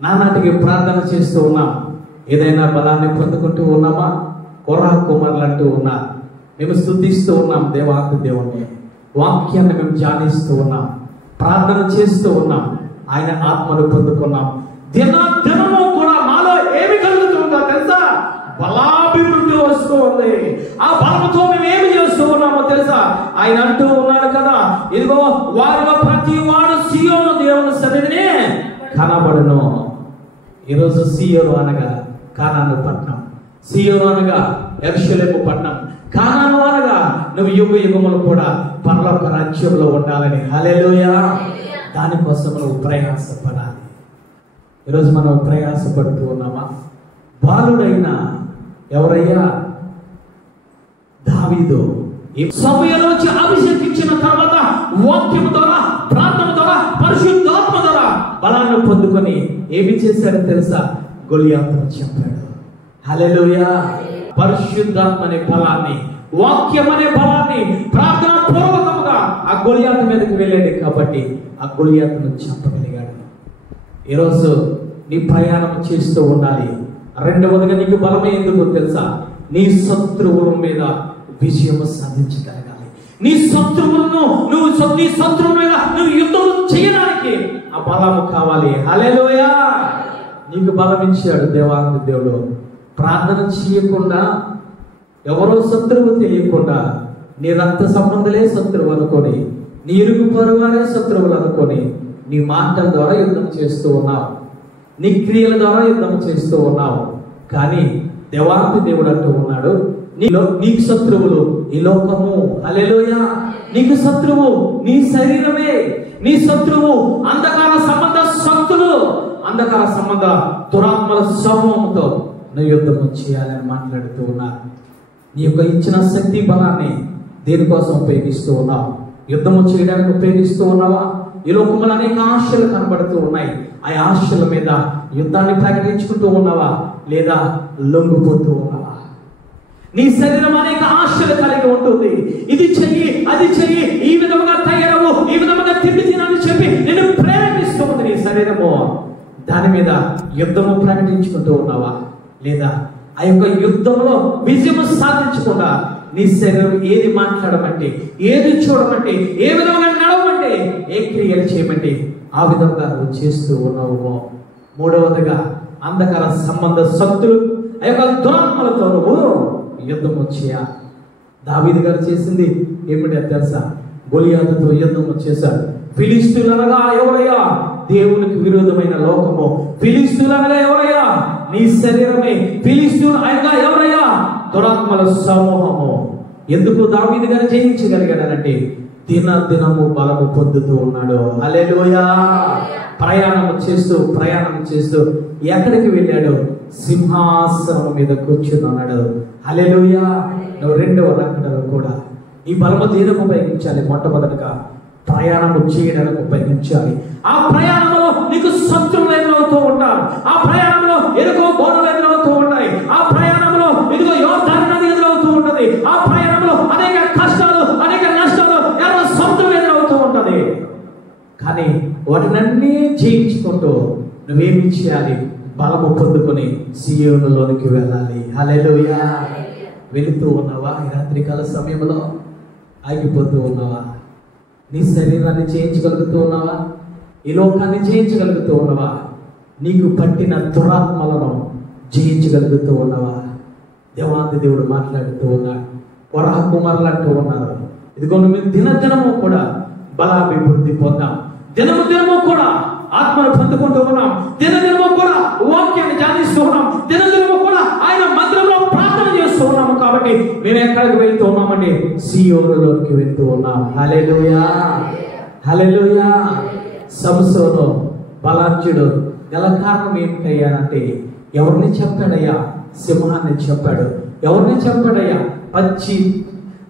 నానాటికి ప్రార్థన చేస్తూ ఉన్నాం. ఏదైనా బలాన్ని పొందుకుంటూ ఉన్నామా? కొర్రా కుమారులు అంటూ ఉన్నా, మేము స్తుతిస్తూ ఉన్నాం దేవాతి దేవుణ్ణి. వాక్యాన్ని మేము ధ్యానిస్తూ ఉన్నాం, ప్రార్థన చేస్తూ ఉన్నాం, ఆయన ఆత్మను పొందుకున్నాం. దినము కూడా మాలో ఏమి కలుగుతుందో తెలుసా? బలాభివృద్ధి వస్తూ ఉంది. ఆ బలముతో మేము ఏమి చేస్తూ ఉన్నామో తెలుసా? ఆయన అంటూ ఉన్నాడు కదా, ఇదిగో వారిలో ప్రతి వాడు సియోను దేవుని సన్నిధిని కనబడును. ఈరోజు సియోను అనగా కానాను పట్టణం, సియోను అనగా యెరూషలేము పట్టణం, కానాను అనగా నువ్వు యుగ యుగములు కూడా పరలోక రాజ్యంలో ఉండాలని. హల్లెలూయా. దానికోసం నువ్వు ప్రయాసపడాలి. ఈరోజు మనం ప్రయాసపడుతూ ఉన్నామా? బాలుడైన ఎవరయ్యా? దావీదు. ఈ సమయంలోంచి అభిషేకించిన తర్వాత వాక్యము ద్వారా, ప్రార్థన ద్వారా, పరిశుద్ధాత్మ ద్వారా బలాన్ని పొందుకొని ఏమి చేశాడో తెలుసా? గొలియాతును చంపాడు. హల్లెలూయా. పరిశుద్ధాత్మ అనే బలాన్ని, వాక్యం అనే బలాన్ని ప్రార్థన పూర్వకముగా ఆ గొలియాతు మీదకి వెళ్ళాడు కాబట్టి ఆ గొలియాతును చంపగలిగాడు. ఈరోజు నీ ప్రయాణం చేస్తూ ఉండాలి. రెండవదిగా నీకు బలమే ఎందుకు తెలుసా? నీ శత్రువుల మీద విజయం సాధించగలగాలి. నీ శత్రువులను నీ శత్రువుల మీద నువ్వు యుద్ధం చేయడానికి ఆ బలము కావాలి. హల్లెలూయా. నీకు బలం ఇచ్చాడు దేవాది దేవుడు. ప్రార్థన చేయకుండా, ఎవరో శత్రువు తెలియకుండా, నీ రక్త సంబంధులే శత్రువు అనుకొని, నీ ఇరుగు పొరుగువారే శత్రువులు అనుకొని నీ మాటల ద్వారా యుద్ధం చేస్తూ ఉన్నావు, నీ క్రియల ద్వారా యుద్ధం చేస్తూ ఉన్నావు. కానీ దేవాది దేవుడు అంటూ ఉన్నాడు, నీకు శత్రువులు ఈ లోకము. హల్లెలూయా. నీకు శత్రువు నీ శరీరమే. నీ శత్రువు అంధకార సంబంధ శక్తులు, అంధకార సంబంధ దురాత్మల సమూహంతో నువ్వు యుద్ధం చేయాలని మాట్లాడుతూ ఉన్నారు. నీ యొక్క ఇచ్చిన శక్తి బలాన్ని దేనికోసం ఉపయోగిస్తూ ఉన్నావు? యుద్ధము చేయడానికి ఉపయోగిస్తూ ఉన్నావా? ఈ లోకంలో అనేక ఆశలు కనబడుతూ ఉన్నాయి. ఆ ఆశల మీద యుద్ధాన్ని ప్రకటించుకుంటూ ఉన్నావా? లేదా లొంగిపోతూ ఉన్నావా? నీ శరీరం అనేక ఆశలు కలిగి ఉంటుంది. ఇది చెయ్యి, అది చెయ్యి, ఈ విధముగా తయారవు, ఈ విధముగా తిండి తినని చెప్పి నేను ప్రేరేపిస్తూ ఉంది నీ శరీరము. దాని మీద యుద్ధము ప్రకటించుకుంటూ ఉన్నావా? లేదా ఆ యొక్క యుద్ధంలో విజయము సాధించకుండా నీ శరీరం ఏది మాట్లాడమంటే, ఏది చూడమంటే, ఏ విధంగా నడవమంటే, ఏ క్రియలు చేయమంటే ఆ విధంగా నువ్వు చేస్తూ ఉన్నావు. మూడవదిగా అంధకార సంబంధ శక్తులు, ఆ యొక్క దురాత్మలతో నువ్వు యుద్ధము చేయాలి. దావీదు గారు చేసింది ఏమిటో తెలుసా? గొలియాతుతో యుద్ధము చేశాడు. ఫిలిష్తీయులనగా ఎవరయ్యా? దేవునికి విరోధమైన లోకము. ఫిలిష్తీయులనగా ఎవరయ్యా? నీ శరీరమే. ఫిలిష్తీయులు అనగా ఎవరయ్యా? దురాత్మల సమూహము. ఎందుకు దావీదు గారు జయించగలిగాడంటే దినము బలము పొందుతూ ఉన్నాడు. హల్లెలూయా. ప్రయాణం చేస్తూ ఎక్కడికి వెళ్ళాడు? సింహాసనం మీద కూర్చుని ఉన్నాడు. హల్లెలూయా. నువ్వు రెండవ రాకడలో కూడా ఈ బలము దేనికి ఉపయోగించాలి? మొట్టమొదటిగా ప్రయాణము చేయడానికి ఉపయోగించాలి. ఆ ప్రయాణంలో నీకు శత్రువులు ఎదురవుతూ ఉంటారు. ఆ ప్రయాణంలో ఎదుగో గోడలు ఎదురవుతూ ఉంటాయి. ఆ ప్రయాణంలో ఎదుగో యోర్దాను నది ఎదురవుతూ ఉంటది. ఆ ప్రయాణంలో అనేక కష్టాలు, అనేక నష్టాలు, ఎవరో శత్రువులు ఎదురవుతూ ఉంటది. కానీ వాటినన్నీ జయించుకుంటూ నువ్వేమి చేయాలి? బలము పొందుకొని సీయోనులోనికి వెళ్ళాలి. హల్లెలూయా. వెళుతూ ఉన్నావా? ఈ రాత్రికాల సమయంలో ఆగిపోతూ ఉన్నావా? నీ శరీరాన్ని జయించగలుగుతూ ఉన్నావా? ఈ లోకాన్ని జయించగలుగుతూ ఉన్నావా? నీకు పట్టిన దురాత్మలను జయించగలుగుతూ ఉన్నావా? దేవాది దేవుడు మాట్లాడుతూ ఉన్నాడు. వరహ కుమారులు అంటూ ఉన్నారు, ఇదిగో మేము దినదినము కూడా బలాభివృద్ధి పొందాం. దినము కూడా ఆత్మను పొందుకుంటూ ఉన్నాం. దినదినము కూడా వాక్యాన్ని ధ్యానిస్తూ ఉన్నాం. దినదినము కూడా ఆయన మందిరంలో ప్రార్థన చేస్తూ ఉన్నాము. కాబట్టి మేము ఎక్కడికి వెళ్తూ ఉన్నామండి? సీయోనులోకి వెళ్తూ ఉన్నాం. హల్లెలూయా. హల్లెలూయా. సంసోను బలార్జుడు గల కారణం ఏమిటయ్యానంటే ఎవరిని చెప్పాడయ్యా? సింహాన్ని చెప్పాడు. ఎవరిని చెప్పాడయ్యా? పచ్చి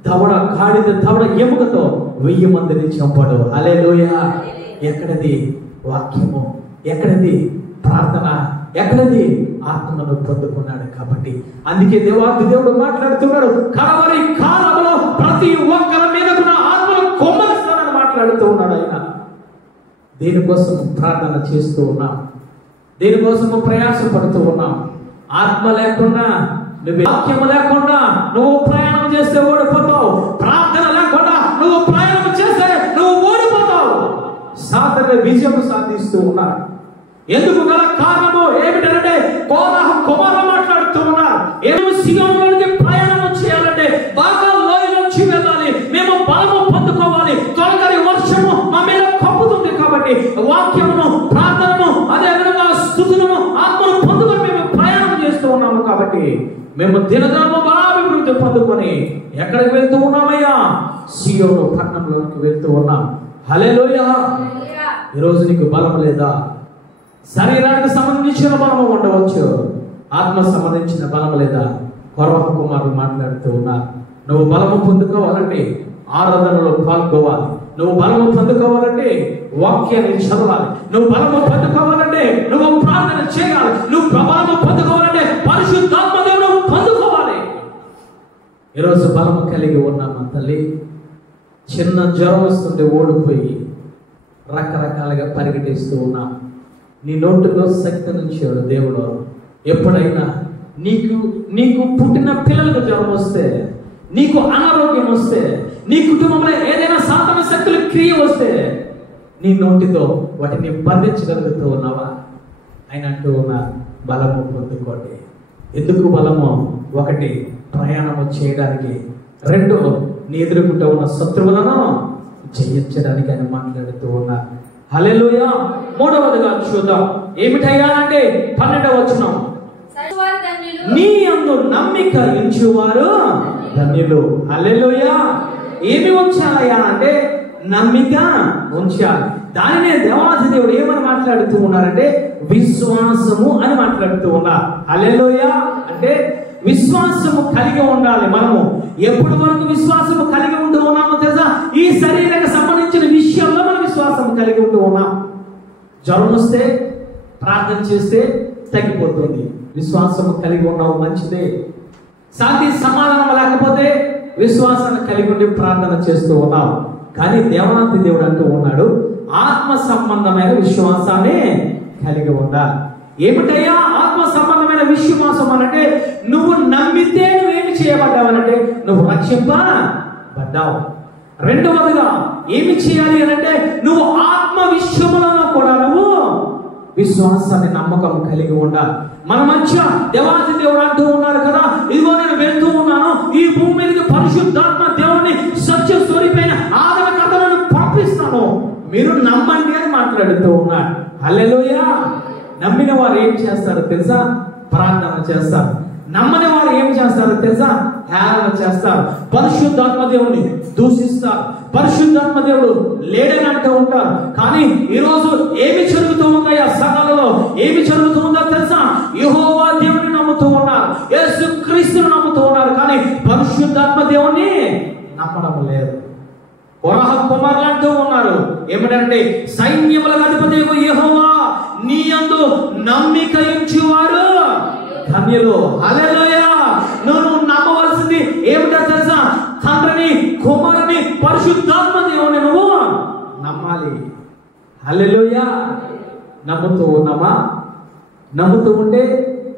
దవడ, గాడిద దవడ ఎముకతో 1000 మందిని చంపాడు. హల్లెలూయా. ఎక్కడది వాక్యము? ఎక్కడది ప్రార్థన? ఎక్కడది ఆత్మను పొందుకున్నాడు? కాబట్టి అందుకే దేవాది దేవుడు మాట్లాడుతున్నాడు, కడవరి కాలంలో ప్రతి ఒక్కరి మీద కూడా ఆత్మను కొమ్మరిస్తానని మాట్లాడుతూ ఉన్నాడు. ఆయన దేనికోసం ప్రార్థన చేస్తూ ఉన్నాం, దేనికోసము ప్రయాసపడుతూ ఉన్నాం. ఆత్మ లేకుండా, నువ్వు వాక్యము లేకుండా నువ్వు ప్రయాణం చేస్తే ఓడిపోతావు. ప్రార్థన లేకుండా నువ్వు ప్రయాణం చేస్తే నువ్వు ఓడిపోతావు. సాధారణ విజయం సాధిస్తూ ఉన్నారు. ఎందుకు గల కారణము ఏమిటంటే కోరహ కుమారులు మాట్లాడుతూ ఉన్నారు. ఏమో సీయోనులోకి ప్రయాణం చేయాలంటే బాగా లోయలోంచి వెళ్ళాలి. మేము బలము పొందుకోవాలి. తొలకరి వర్షము మా మీద కప్పుతుంది. కాబట్టి వాక్యమును, ప్రార్థనను, అదే విధంగా స్తుతులను, ఆత్మను పొందుకొని మేము ప్రయాణం చేస్తూ ఉన్నాము. కాబట్టి మేము దినదినము బలాభివృద్ధి పొందుకొని ఎక్కడికి వెళ్తూ ఉన్నామయ్యా? సీయోను పట్టణంలోకి వెళ్తూ ఉన్నాం. హల్లెలూయా. ఈరోజు నీకు బలం లేదా? శరీరానికి సంబంధించిన బలము ఉండవచ్చు, ఆత్మ సంబంధించిన బలం లేదా? కొరవ కుమారులు మాట్లాడుతూ ఉన్నారు. నువ్వు బలము పొందుకోవాలంటే ఆరాధనలో పాల్గొవాలి. నువ్వు బలము పొందుకోవాలంటే వాక్యాన్ని చదవాలి. నువ్వు బలము పొందుకోవాలంటే నువ్వు ప్రార్థన చేయాలి. నువ్వు బలము పొందుకోవాలంటే పరిశుద్ధాత్మ దేవుడు పొందుకోవాలి. ఈరోజు బలము కలిగి ఉన్నామా తల్లి? చిన్న జ్వరం వస్తుంటే ఓడిపోయి రకరకాలుగా పరిగెట్టిస్తూ ఉన్నాం. నీ నోటిలో శక్తి నుంచాడు దేవుడు. ఎప్పుడైనా నీకు పుట్టిన పిల్లలకు జ్వరం వస్తే, నీకు అనారోగ్యం వస్తే, నీ కుటుంబంలో ఏదైనా సాధారణ శక్తుల క్రియ వస్తే నీ నోటితో వాటిని బంధించగలుగుతూ ఉన్నావా? ఆయన అంటూ ఉన్నారు, బలము పొందుకోండి. ఎందుకు బలము? 1 ప్రయాణము చేయడానికి, 2 నీ ఎదుర్కొంటూ ఉన్న శత్రువులను జయించడానికి ఆయన మాట్లాడుతూ ఉన్నారు. హల్లెలూయా. 3వదిగా చూద్దాం. ఏమిటయ్యా అంటే 12వ వచనం, నీ యందు నమ్మిక ఉంచువారు ధన్యులు. హల్లెలూయా. ఏమి ఉంచాలయ్యా అంటే నమ్మిక ఉంచాలి. దానినే దేవాది దేవుడు ఏమని మాట్లాడుతూ ఉన్నారంటే విశ్వాసము అని మాట్లాడుతూ ఉన్నారు. హల్లెలూయా. అంటే విశ్వాసము కలిగి ఉండాలి. మనము ఎప్పటి వరకు విశ్వాసము కలిగి ఉంటూ ఉన్నామో తెలుసా? ఈ శరీరానికి సంబంధించిన విషయంలో మనం విశ్వాసం కలిగి ఉంటూ ఉన్నాం. జ్వరం వస్తే ప్రార్థన చేస్తే తగ్గిపోతుంది. విశ్వాసము కలిగి ఉన్నావు, మంచిదే. శాంతి సమాధానం లేకపోతే విశ్వాసాన్ని కలిగి ఉండి ప్రార్థన చేస్తూ ఉన్నావు. కానీ దేవాది దేవుడు అంటూ ఉన్నాడు, ఆత్మ సంబంధమైన విశ్వాసాన్ని కలిగి ఉండాలి. ఏమిటయ్యా ఆత్మ సంబంధమైన విశ్వాసం అనంటే నువ్వు నమ్మితే నువ్వేమి చేయబడ్డావనంటే నువ్వు రక్షింపబడ్డావు. 2వదిగా ఏమి చేయాలి అనంటే నువ్వు ఆత్మ విషయములను కూడా నువ్వు విశ్వాసాన్ని నమ్మకం కలిగి ఉండాలి. మన మధ్య దేవాది దేవుడు అంటూ ఉన్నారు కదా, ఇదిగో నేను వెళ్తూ ఉన్నాను, ఈ భూమి మీదకి పరిశుద్ధాత్మ దేవుని సత్య స్వరూపైన ఆదరణ కథలను పంపిస్తాను, మీరు నమ్మండి అని మాట్లాడుతూ ఉన్నారు. హల్లెలూయా. నమ్మిన వారు ఏం చేస్తారో తెలుసా? ప్రార్థన చేస్తారు. నమ్మని వారు ఏం చేస్తారో తెలుసా? హేళన చేస్తారు. పరిశుద్ధాత్మ దేవుని దూషిస్తారు. పరిశుద్ధాత్మ దేవుడు లేడని అంటూ ఉంటారు. కానీ ఈరోజు ఏమి జరుగుతూ ఉందో ఆ సంఘాలలో, ఏమి జరుగుతూ ఉందో తెలుసా? యెహోవా దేవుని నమ్ముతూ ఉన్నారు, యేసు క్రీస్తును నమ్ముతూ ఉన్నారు, కానీ పరిశుద్ధాత్మ దేవుని నమ్మడం లేదు. కొరహ కుమారులు అంటూ ఉన్నారు ఏమిటంటే, సైన్యములకు అధిపతి యెహోవా నీ యందు నమ్మిక ఉంచువారు ధన్యులు. హల్లెలూయా. నువ్వు నమ్మవలసింది ఏమిటో తెలుసా? తండ్రిని, కుమారుని, పరిశుద్ధాత్మ దేవుని నువ్వు నమ్మాలి. హల్లెలూయా. నమ్ముతూ ఉన్నామా? నమ్ముతూ ఉంటే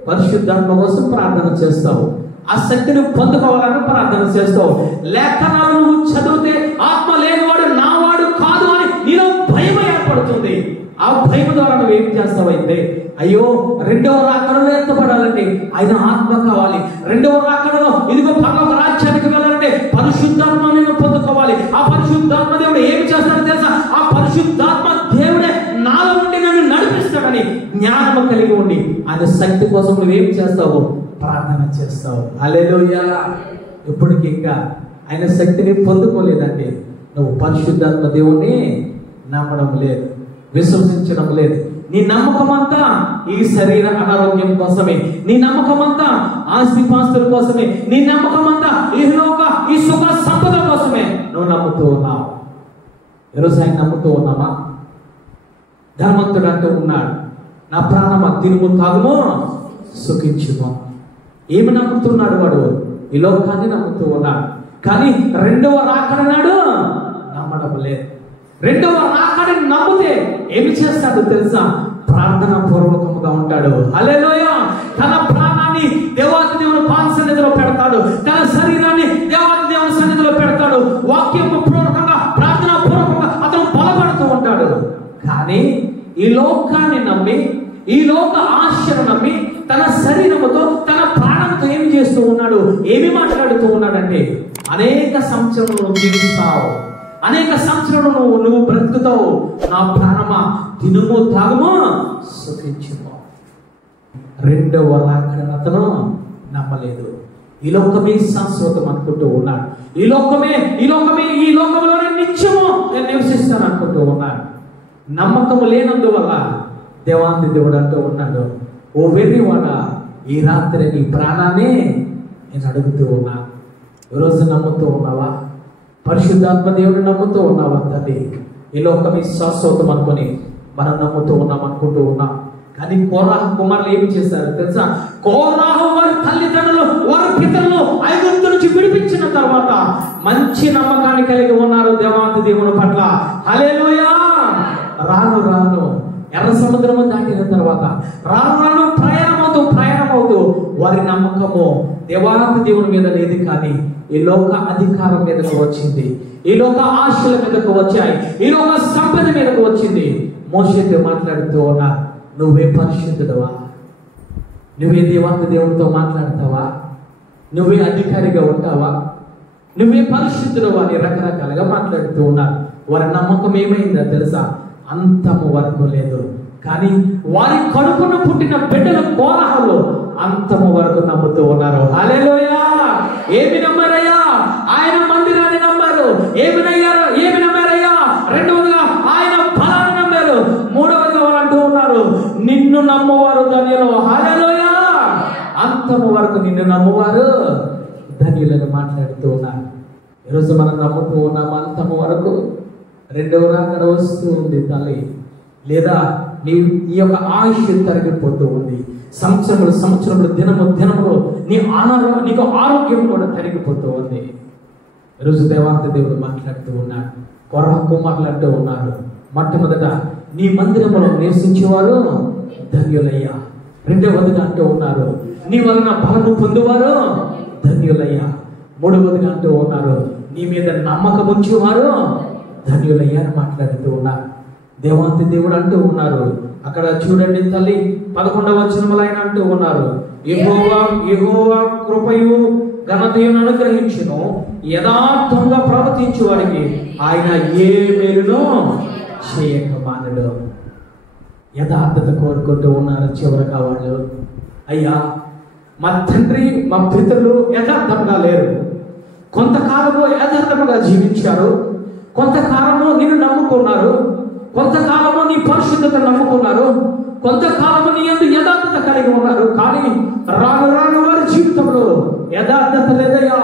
పరిశుద్ధాత్మ కోసం ప్రార్థన చేస్తావు, ఆ శక్తిని పొందుకోవాలని ప్రార్థన చేస్తావు. లేఖనాలు నువ్వు చదివితే ఆత్మ లేనివాడు నావాడు కాదు అని నీలో భయం ఏర్పడుతుంది. ఆ భయం ద్వారా నువ్వు ఏం చేస్తావైతే, అయ్యో రెండవ రాకడలో ఎత్తబడాలంటే ఆయన ఆత్మ కావాలి, రెండవ రాకడలో ఇదిగో పరలోక రాజ్యానికి వెళ్ళాలంటే పరిశుద్ధాత్మ నేను పొందుకోవాలి. ఆ పరిశుద్ధాత్మ దేవుడు ఏమి చేస్తాడో తెలుసా? ఆ పరిశుద్ధాత్మ దేవుడే నాలో నుండి నన్ను నడిపిస్తాడని జ్ఞానము కలిగి ఉండి ఆయన శక్తి కోసం నువ్వేం చేస్తావు? ప్రార్థన చేస్తావు. హల్లెలూయా. ఇప్పటికి ఇంకా ఆయన శక్తిని పొందుకోలేదంటే నువ్వు పరిశుద్ధాత్మ దేవుణ్ణి నమ్మడం లేదు, విశ్వసించడం లేదు. నీ నమ్మకం అంతా ఈ శరీర అనారోగ్యం కోసమే, నీ నమ్మకం అంతా ఆస్తిపాస్తుల కోసమే, నీ నమ్మకం అంతా ఈ సుఖ సంపద కోసమే నువ్వు నమ్ముతూ ఉన్నావు. ఈరోజు ఆయన నమ్ముతూ ఉన్నామా? ధర్మంతుడు అంటూ ఉన్నాడు, నా ప్రాణమా తినుము తాగుము సుఖించుము. ఏమి నమ్ముతున్నాడు వాడు? ఈ లోకాన్ని నమ్ముతూ ఉన్నాడు, కానీ రెండవ రాకడ నాడు నమ్మడం లేదు. రెండవ రాకడని నమ్మితే ఏమి చేస్తాడు తెలుసా? ప్రార్థన పూర్వకముగా ఉంటాడు. హల్లెలూయా. తన ప్రాణాన్ని దేవాది దేవుని పాద సన్నిధిలో పెడతాడు, తన శరీరాన్ని దేవాది దేవుని సన్నిధిలో పెడతాడు. వాక్యము పూర్వకంగా, ప్రార్థన పూర్వకంగా అతను బలపడుతూ ఉంటాడు. కానీ ఈ లోకాన్ని నమ్మి, ఈ లోక ఆశను నమ్మి తన శరీరముతో, తన ప్రాణంతో ఏమి చేస్తూ ఉన్నాడు? ఏమి మాట్లాడుతూ ఉన్నాడంటే, అనేక సంవత్సరాలు జీవిస్తావు, అనేక సంవత్సరాలు నువ్వు బ్రతుకుతావు, నా ప్రాణమా తినుము తాగుము సుఖించుము. రెండవ రాకడను అతను నమ్మలేదు. ఈ లోకమే శాశ్వతం అనుకుంటూ ఉన్నాడు. ఈ లోకంలోనే నిత్యము నేను నివసిస్తాను అనుకుంటూ ఉన్నాడు. నమ్మకము లేనందువల్ల దేవాంతి దేవుడు అంటూ ఉన్నాడు, ఓ వెర్రివాడ, ఈ రాత్రి నీ ప్రాణాన్ని నేను అడుగుతూ ఉన్నా. ఈరోజు నమ్ముతూ ఉన్నావా? పరిశుద్ధాత్మ దేవుడు నమ్ముతూ ఉన్నావా? తల్లి, ఈ లోకమే శాశ్వతం అనుకుని మనం నమ్ముతూ ఉన్నాం, అనుకుంటూ ఉన్నాం. కానీ కోరాహు కుమారులు ఏమి చేశారు తెలుసా? కోరాహు వారి తల్లిదండ్రులు, వారి పితరులు ఐగుప్తు నుంచి విడిపించిన తర్వాత మంచి నమ్మకాన్ని కలిగి ఉన్నారు దేవాది దేవుని పట్ల. హల్లెలూయా. రాను ఎర్ర సముద్రము దాటిన తర్వాత రాను ప్రయాణమవుతూ వారి నమ్మకము దేవాది దేవుని మీద లేదు, కానీ ఈ లోక అధికారం మీదకు వచ్చింది, ఈ లోక ఆశల మీదకు వచ్చాయి, ఈ లోక సంపద మీదకు వచ్చింది. మోషేతో మాట్లాడుతూ ఉన్నారు, నువ్వే పరిశుద్ధుడవా? నువ్వే దేవాది దేవునితో మాట్లాడతావా? నువ్వే అధికారిగా ఉంటావా? నువ్వే పరిశుద్ధుడవా అని రకరకాలుగా మాట్లాడుతూ ఉన్నారు. వారి నమ్మకం ఏమైందో తెలుసా? అంతము వరకు లేదు. కానీ వారి కడుపున పుట్టిన బిడ్డల కోరహలు అంతము వరకు నమ్ముతూ ఉన్నారు. హల్లెలూయా. ఏమి నమ్మారయ్యా? ఆయన మందిరాన్ని నమ్మారు. ఏమి నమ్మారయ్యా? రెండవదిగా ఆయన బలాన్ని నమ్మారు. మూడవదిగా వాళ్ళు అంటూ ఉన్నారు, నిన్ను నమ్మువారు ధన్యులు. హల్లెలూయా. అంతము వరకు నిన్ను నమ్మువారు ధన్యులని మాట్లాడుతూ ఉన్నారు. ఈరోజు మనం నమ్ముతూ ఉన్నాము అంతము వరకు. రెండవ రాకడ వస్తూ ఉంది తల్లి, లేదా నీ యొక్క ఆయుష్ తరిగిపోతూ ఉంది. సంవత్సరములు దినములు నీకు ఆరోగ్యం కూడా తరిగిపోతూ ఉంది. ఈరోజు దేవాంత దేవుడు మాట్లాడుతూ ఉన్నాడు, కొరహ కుమారులు అంటూ ఉన్నారు, మొట్టమొదట నీ మందిరములో నివసించేవారు ధన్యులయ్యా. రెండవదిగా అంటూ ఉన్నారు, నీ వలన బలము పొందువారు ధన్యులయ్యా. మూడవదిగా అంటూ ఉన్నారు, నీ మీద నమ్మకం ఉంచేవారు ధన్యులయ్యా అని మాట్లాడుతూ ఉన్నారు. దేవాంతి దేవుడు అంటూ ఉన్నారు. అక్కడ చూడండి తల్లి 11వ వచనములో ఆయన అంటూ ఉన్నారు, యెహోవా కృపయు ఘనతయును అనుగ్రహించును, యథార్థంగా ప్రవర్తించు వారికి ఆయన ఏ మేలునో చేయక మానడు. యథార్థత కోరుకుంటూ ఉన్నారు చివరిగా వాళ్ళు. అయ్యా, మా తండ్రి మా పితరులు యథార్థంగా లేరు. కొంతకాలము యథార్థంగా జీవించారు, కొంతకాలము నిన్ను నమ్ముకున్నారు, కొంతకాలము నీ పరిశుద్ధత నమ్ముకున్నారు, కొంతకాలము నీ యందు యథార్థత కలిగి ఉన్నారు. కానీ రాను రాను వారి జీవితంలో యథార్థత లేదయ్యా.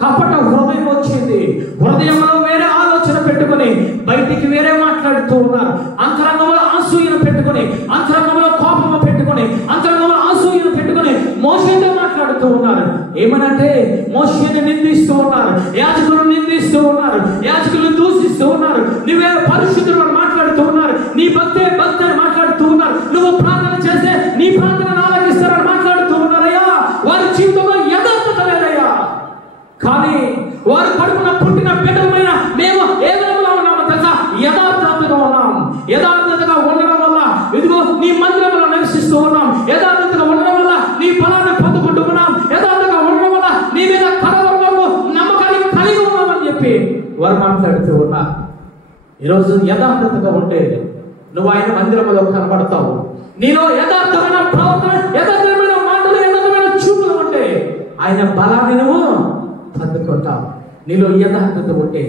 కపట హృదయం వచ్చింది. హృదయంలో వేరే ఆలోచన పెట్టుకుని బయటికి వేరే మాట్లాడుతూ ఉన్నారు. అంతరంగంలో అసూయను పెట్టుకుని, అంతరంగంలో కోపము పెట్టుకుని, అంతరంగంలో అసూయను పెట్టుకుని మోషేతో మాట్లాడుతూ ఉన్నారు. ఏమనంటే మోషేని నిందిస్తూ ఉన్నారు, యాజకులను నిందిస్తూ ఉన్నారు, యాజకులను దూషిస్తూ ఉన్నారు. నువ్వే పరిశుద్ధుడు అని మాట్లాడుతూ ఉన్నారు, నీ భక్తే భక్తి అని మాట్లాడుతూ ఉన్నారు, నువ్వు ప్రార్థన చేస్తే నీ ప్రార్థనను ఆలకిస్తారని మాట్లాడుతూ ఉన్నారయ్యా. వారి జీవితంలో యథార్థత లేదయ్యా. కానీ వారు కడుపున పుట్టిన బిడ్డలమైన మేము ఏ విధంగా ఉన్నామో తెలుసా? యథార్థతగా ఉన్నాం. యథార్థతగా ఉండడం వల్ల ఇదిగో నీ మందిరంలో నివసిస్తూ ఉన్నాం. యథార్థతగా ఉండడం వల్ల నీ ఫలాన్ని పొందుకుంటూ ఉన్నాం. యథార్థంగా ఉండడం వల్ల నీ మీద కడవరము నమ్మకాన్ని కలిగి ఉన్నామని చెప్పి వారు మాట్లాడుతూ ఉన్నారు. ఈరోజు యథార్థతగా ఉంటే నువ్వు ఆయన మందిరంలో కనబడతావు. నీలో యథార్థమైన ప్రవర్తన, యథార్థమైన మాటలు, యథార్థమైన చూపులు ఉంటే ఆయన బలాన్ని నువ్వు పొందుకుంటావు. నీలో యథార్థత ఉంటే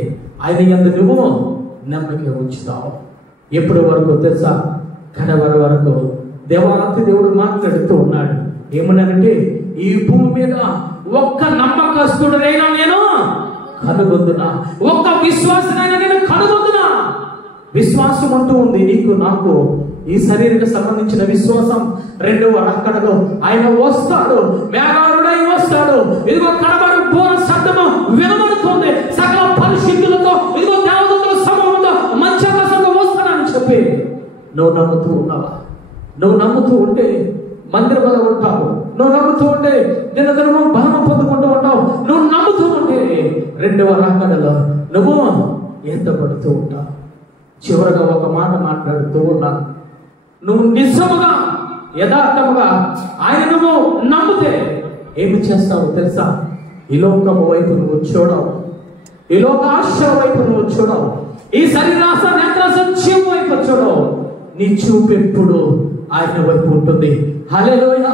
ఆయన యందు నువ్వు నమ్మక ఉంచుతావు. ఎప్పటి వరకు తెలుసా? కడవరి వరకు. దేవాతి దేవుడు మాట్లాడుతూ ఉన్నాడు. ఏమన్నానంటే, ఈ భూమి మీద ఒక్క నమ్మకస్తుడైనా నేను కనుగొందునా, ఒక్క విశ్వాసనైనా నేను కనుగొందునా. విశ్వాసం అంటూ ఉంది నీకు నాకు. ఈ శరీరానికి సంబంధించిన విశ్వాసం రెండవ రాకడలో ఆయన వస్తాడు, మేఘారుడై వస్తాడు. ఇదిగో కడవరి బోర శబ్దము వినబడుతుంది. సకల పరిశుద్ధులతో ఇదిగో దేవదూతల సమూహంతో మంచి ఆకాశంలో వస్తానని చెప్పి నువ్వు నమ్ముతూ ఉన్నావా? నువ్వు నమ్ముతూ ఉంటే మందిరంలో ఉంటావు. నువ్వు నమ్ముతూ ఉంటే దినదినము బలము పొందుకుంటూ ఉంటావు. నువ్వు నమ్ముతూ ఉంటే రెండవ రాకడలో నువ్వు ఎత్తబడుతూ ఉంటావు. చివరగా ఒక మాట మాట్లాడుతూ ఉన్నాను. నువ్వు నిజముగా యథార్థముగా ఆయన నువ్వు నమ్మితే ఏమి చేస్తావు తెలుసా? ఈ లోకము వైపు నువ్వు చూడవు, ఈ లోకాశ వైపు నువ్వు చూడవు, ఈ శరీరాశ నేత్రాశ జీవం వైపు చూడవు. నీ చూపు ఎప్పుడు ఆయన వైపు ఉంటుంది. హల్లెలూయా.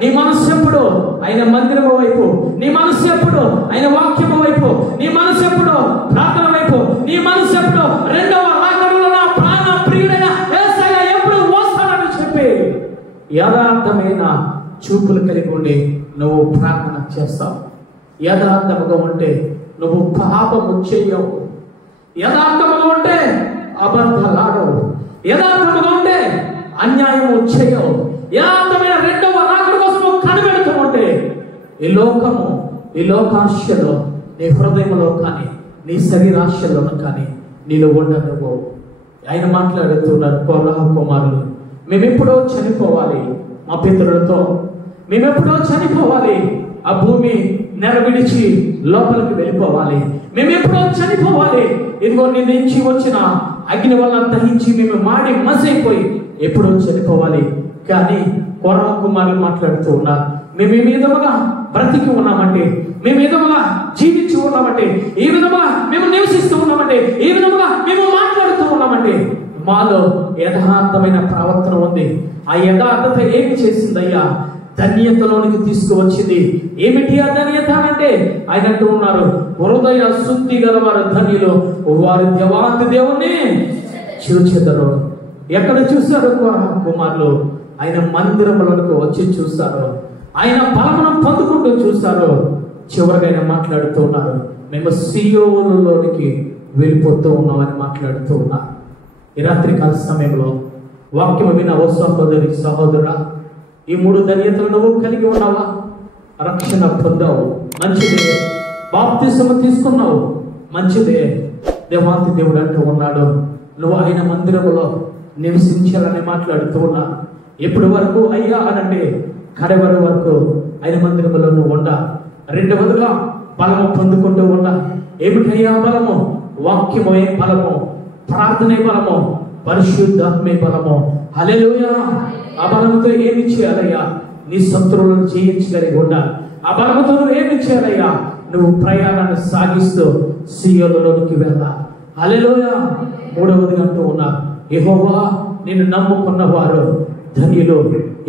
నీ మనస్సు ఎప్పుడు ఆయన మందిరము వైపు, నీ మనస్సు ఎప్పుడు ఆయన వాక్యము వైపు, నీ మనస్సు ఎప్పుడు ప్రార్థన వైపు, నీ మనస్సు ఎప్పుడు రెండవ రాకడలో నా ప్రాణ ప్రియుడైన యేసయ్య ఎప్పుడు వస్తాడని చెప్పి యథార్థమైన చూపులు కలిగి ఉండి నువ్వు ప్రార్థన చేస్తావు. యథార్థముగా ఉంటే నువ్వు పాపము చేయవు. యథార్థముగా ఉంటే అబద్ధాలాడవు. యథార్థముగా ఉంటే అన్యాయము చేయవు. యథార్థమైన రెండవ రాకడ కోసం కనిపెడుతూ ఉంటే ఈ లోకము, ఈ లోకాశలో నీ హృదయంలో కానీ నీ శరీరాశలో కానీ నీలో ఉండవు. ఆయన మాట్లాడుతున్నారు, కోరహ కుమారులు, మేమెప్పుడో చనిపోవాలి మా పితరులతో, మేమెప్పుడో చనిపోవాలి, ఆ భూమి నెల విడిచి లోపలికి వెళ్ళిపోవాలి, మేమెప్పుడో చనిపోవాలి, ఇదిగో నీ నుంచి వచ్చిన అగ్ని వల్ల దహించి మేము మాడి మసైపోయి ఎప్పుడో చనిపోవాలి. కానీ కోరహ కుమారులు మాట్లాడుతూ ఉన్నారు, మేము ఈ విధముగా బ్రతికి ఉన్నామంటే, మేము ఈ విధముగా జీవించి ఉన్నామంటే, ఈ విధముగా మేము నివసిస్తూ ఉన్నామంటే, ఈ విధముగా మేము మాట్లాడుతూ ఉన్నామంటే మాలో యథార్థమైన ప్రవర్తన ఉంది. ఆ యథార్థత ఏమి చేసిందయ్యా? ధన్యతలోనికి తీసుకువచ్చింది. ఏమిటి ఆ ధన్యత అంటే ఆయన అంటూ ఉన్నారు, హృదయ శుద్ధి గల వారు ధన్యులు, వారు దేవాతి దేవుణ్ణి చూచెదరు. ఎక్కడ చూశారు కోరహ కుమారులు? ఆయన మందిరంలోకి వచ్చి చూస్తారు, ఆయన బలమును పొందుకుంటూ చూస్తారు. చివరిగా ఆయన మాట్లాడుతూ ఉన్నారు, మేము సియోనులోనికి వెళ్ళిపోతూ ఉన్నామని మాట్లాడుతూ ఉన్నారు. ఈ రాత్రికాల సమయంలో వాక్యం విన్న ఓ సహోదరి సహోదరుడా, ఈ మూడు ధన్యతలు నువ్వు కలిగి ఉన్నావా? రక్షణ పొందావు, మంచిదే. బాప్తిసము తీసుకున్నావు, మంచిదే. దేవాతి దేవుడు అంటూ ఉన్నాడు, నువ్వు ఆయన మందిరంలో నివసించాలని మాట్లాడుతూ ఉన్నా. ఎప్పటి వరకు అయ్యా అనంటే కడవరి వరకు ఆయన మందిరంలో నువ్వు ఉండా. రెండవదిగా బలము పొందుకుంటూ ఉండా. ఏమిటయ్యా బలము? వాక్యమే బలము, ప్రార్థనే బలము, పరిశుద్ధాత్మే బలము. హల్లెలూయా. ఆ బలముతో ఏమి చేయాలయ్యా? నీ శత్రువులను జయించగలిగి ఉండాలి. ఆ బలముతో నువ్వు ఏమి చేయాలయ్యా? నువ్వు ప్రయాణాన్ని సాగిస్తూ సీయోనులోనికి వెళ్ళాలి. హల్లెలూయా. మూడవది అంటూ ఉన్నారు, యెహోవా నిన్ను నమ్ముకున్న వారు ధన్యులు.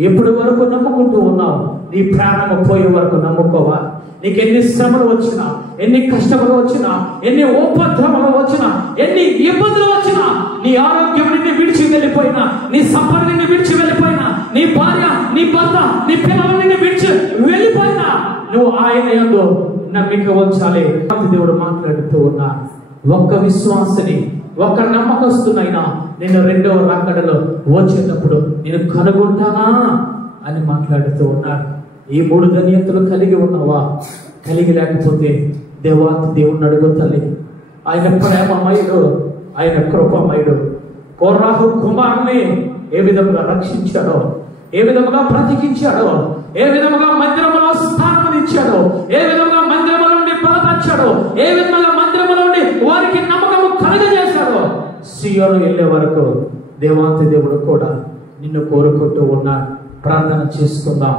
ఎప్పటి వరకు నమ్ముకుంటూ ఉన్నావు? నీ ప్రాణము పోయే వరకు నమ్ముకోవా? నీకు ఎన్ని శ్రమలు వచ్చినా, ఎన్ని కష్టములు వచ్చినా, ఎన్ని ఉపద్రవములు వచ్చినా, ఎన్ని ఇబ్బందులు వచ్చినా, నీ ఆరోగ్యం నిన్ను విడిచి వెళ్ళిపోయినా, నీ సంపద నిన్ను విడిచి వెళ్ళిపోయినా, నీ భార్య, నీ భర్త, నీ పిల్లలు నిన్ను విడిచి వెళ్ళిపోయినా, నువ్వు ఆయన యందు నమ్మిక ఉంచాలి. దేవుడు మాట్లాడుతూ ఉన్నా, ఒక్క విశ్వాసిని, ఒక్క నమ్మకస్తునైనా నేను రెండవ రాకడలో వచ్చేటప్పుడు నేను కనుగొంటానా అని మాట్లాడుతూ ఉన్నాడు. ఈ మూడు ధన్యతలు కలిగి ఉన్నావా? కలిగి లేకపోతే దేవాతి దేవుణ్ణి అడుగు తల్లి. ఆయన ప్రేమమయుడు, ఆయన కృపమయుడు. కోరాహు కుమారుని ఏ విధంగా రక్షించాడో, ఏ విధంగా బ్రతికించాడో, ఏ విధంగా మందిరంలో స్థానం ఇచ్చాడో, ఏ విధంగా మందిరంలో నుండి బలపరిచాడో, ఏ విధంగా మందిరంలో నుండి వారికి నమ్మకము కలుగజేశాడో, సీయోను వెళ్ళే వరకు దేవాతి దేవుడు కూడా నిన్ను కోరుకుంటూ ఉన్నాడు. ప్రార్థన చేసుకుందాం.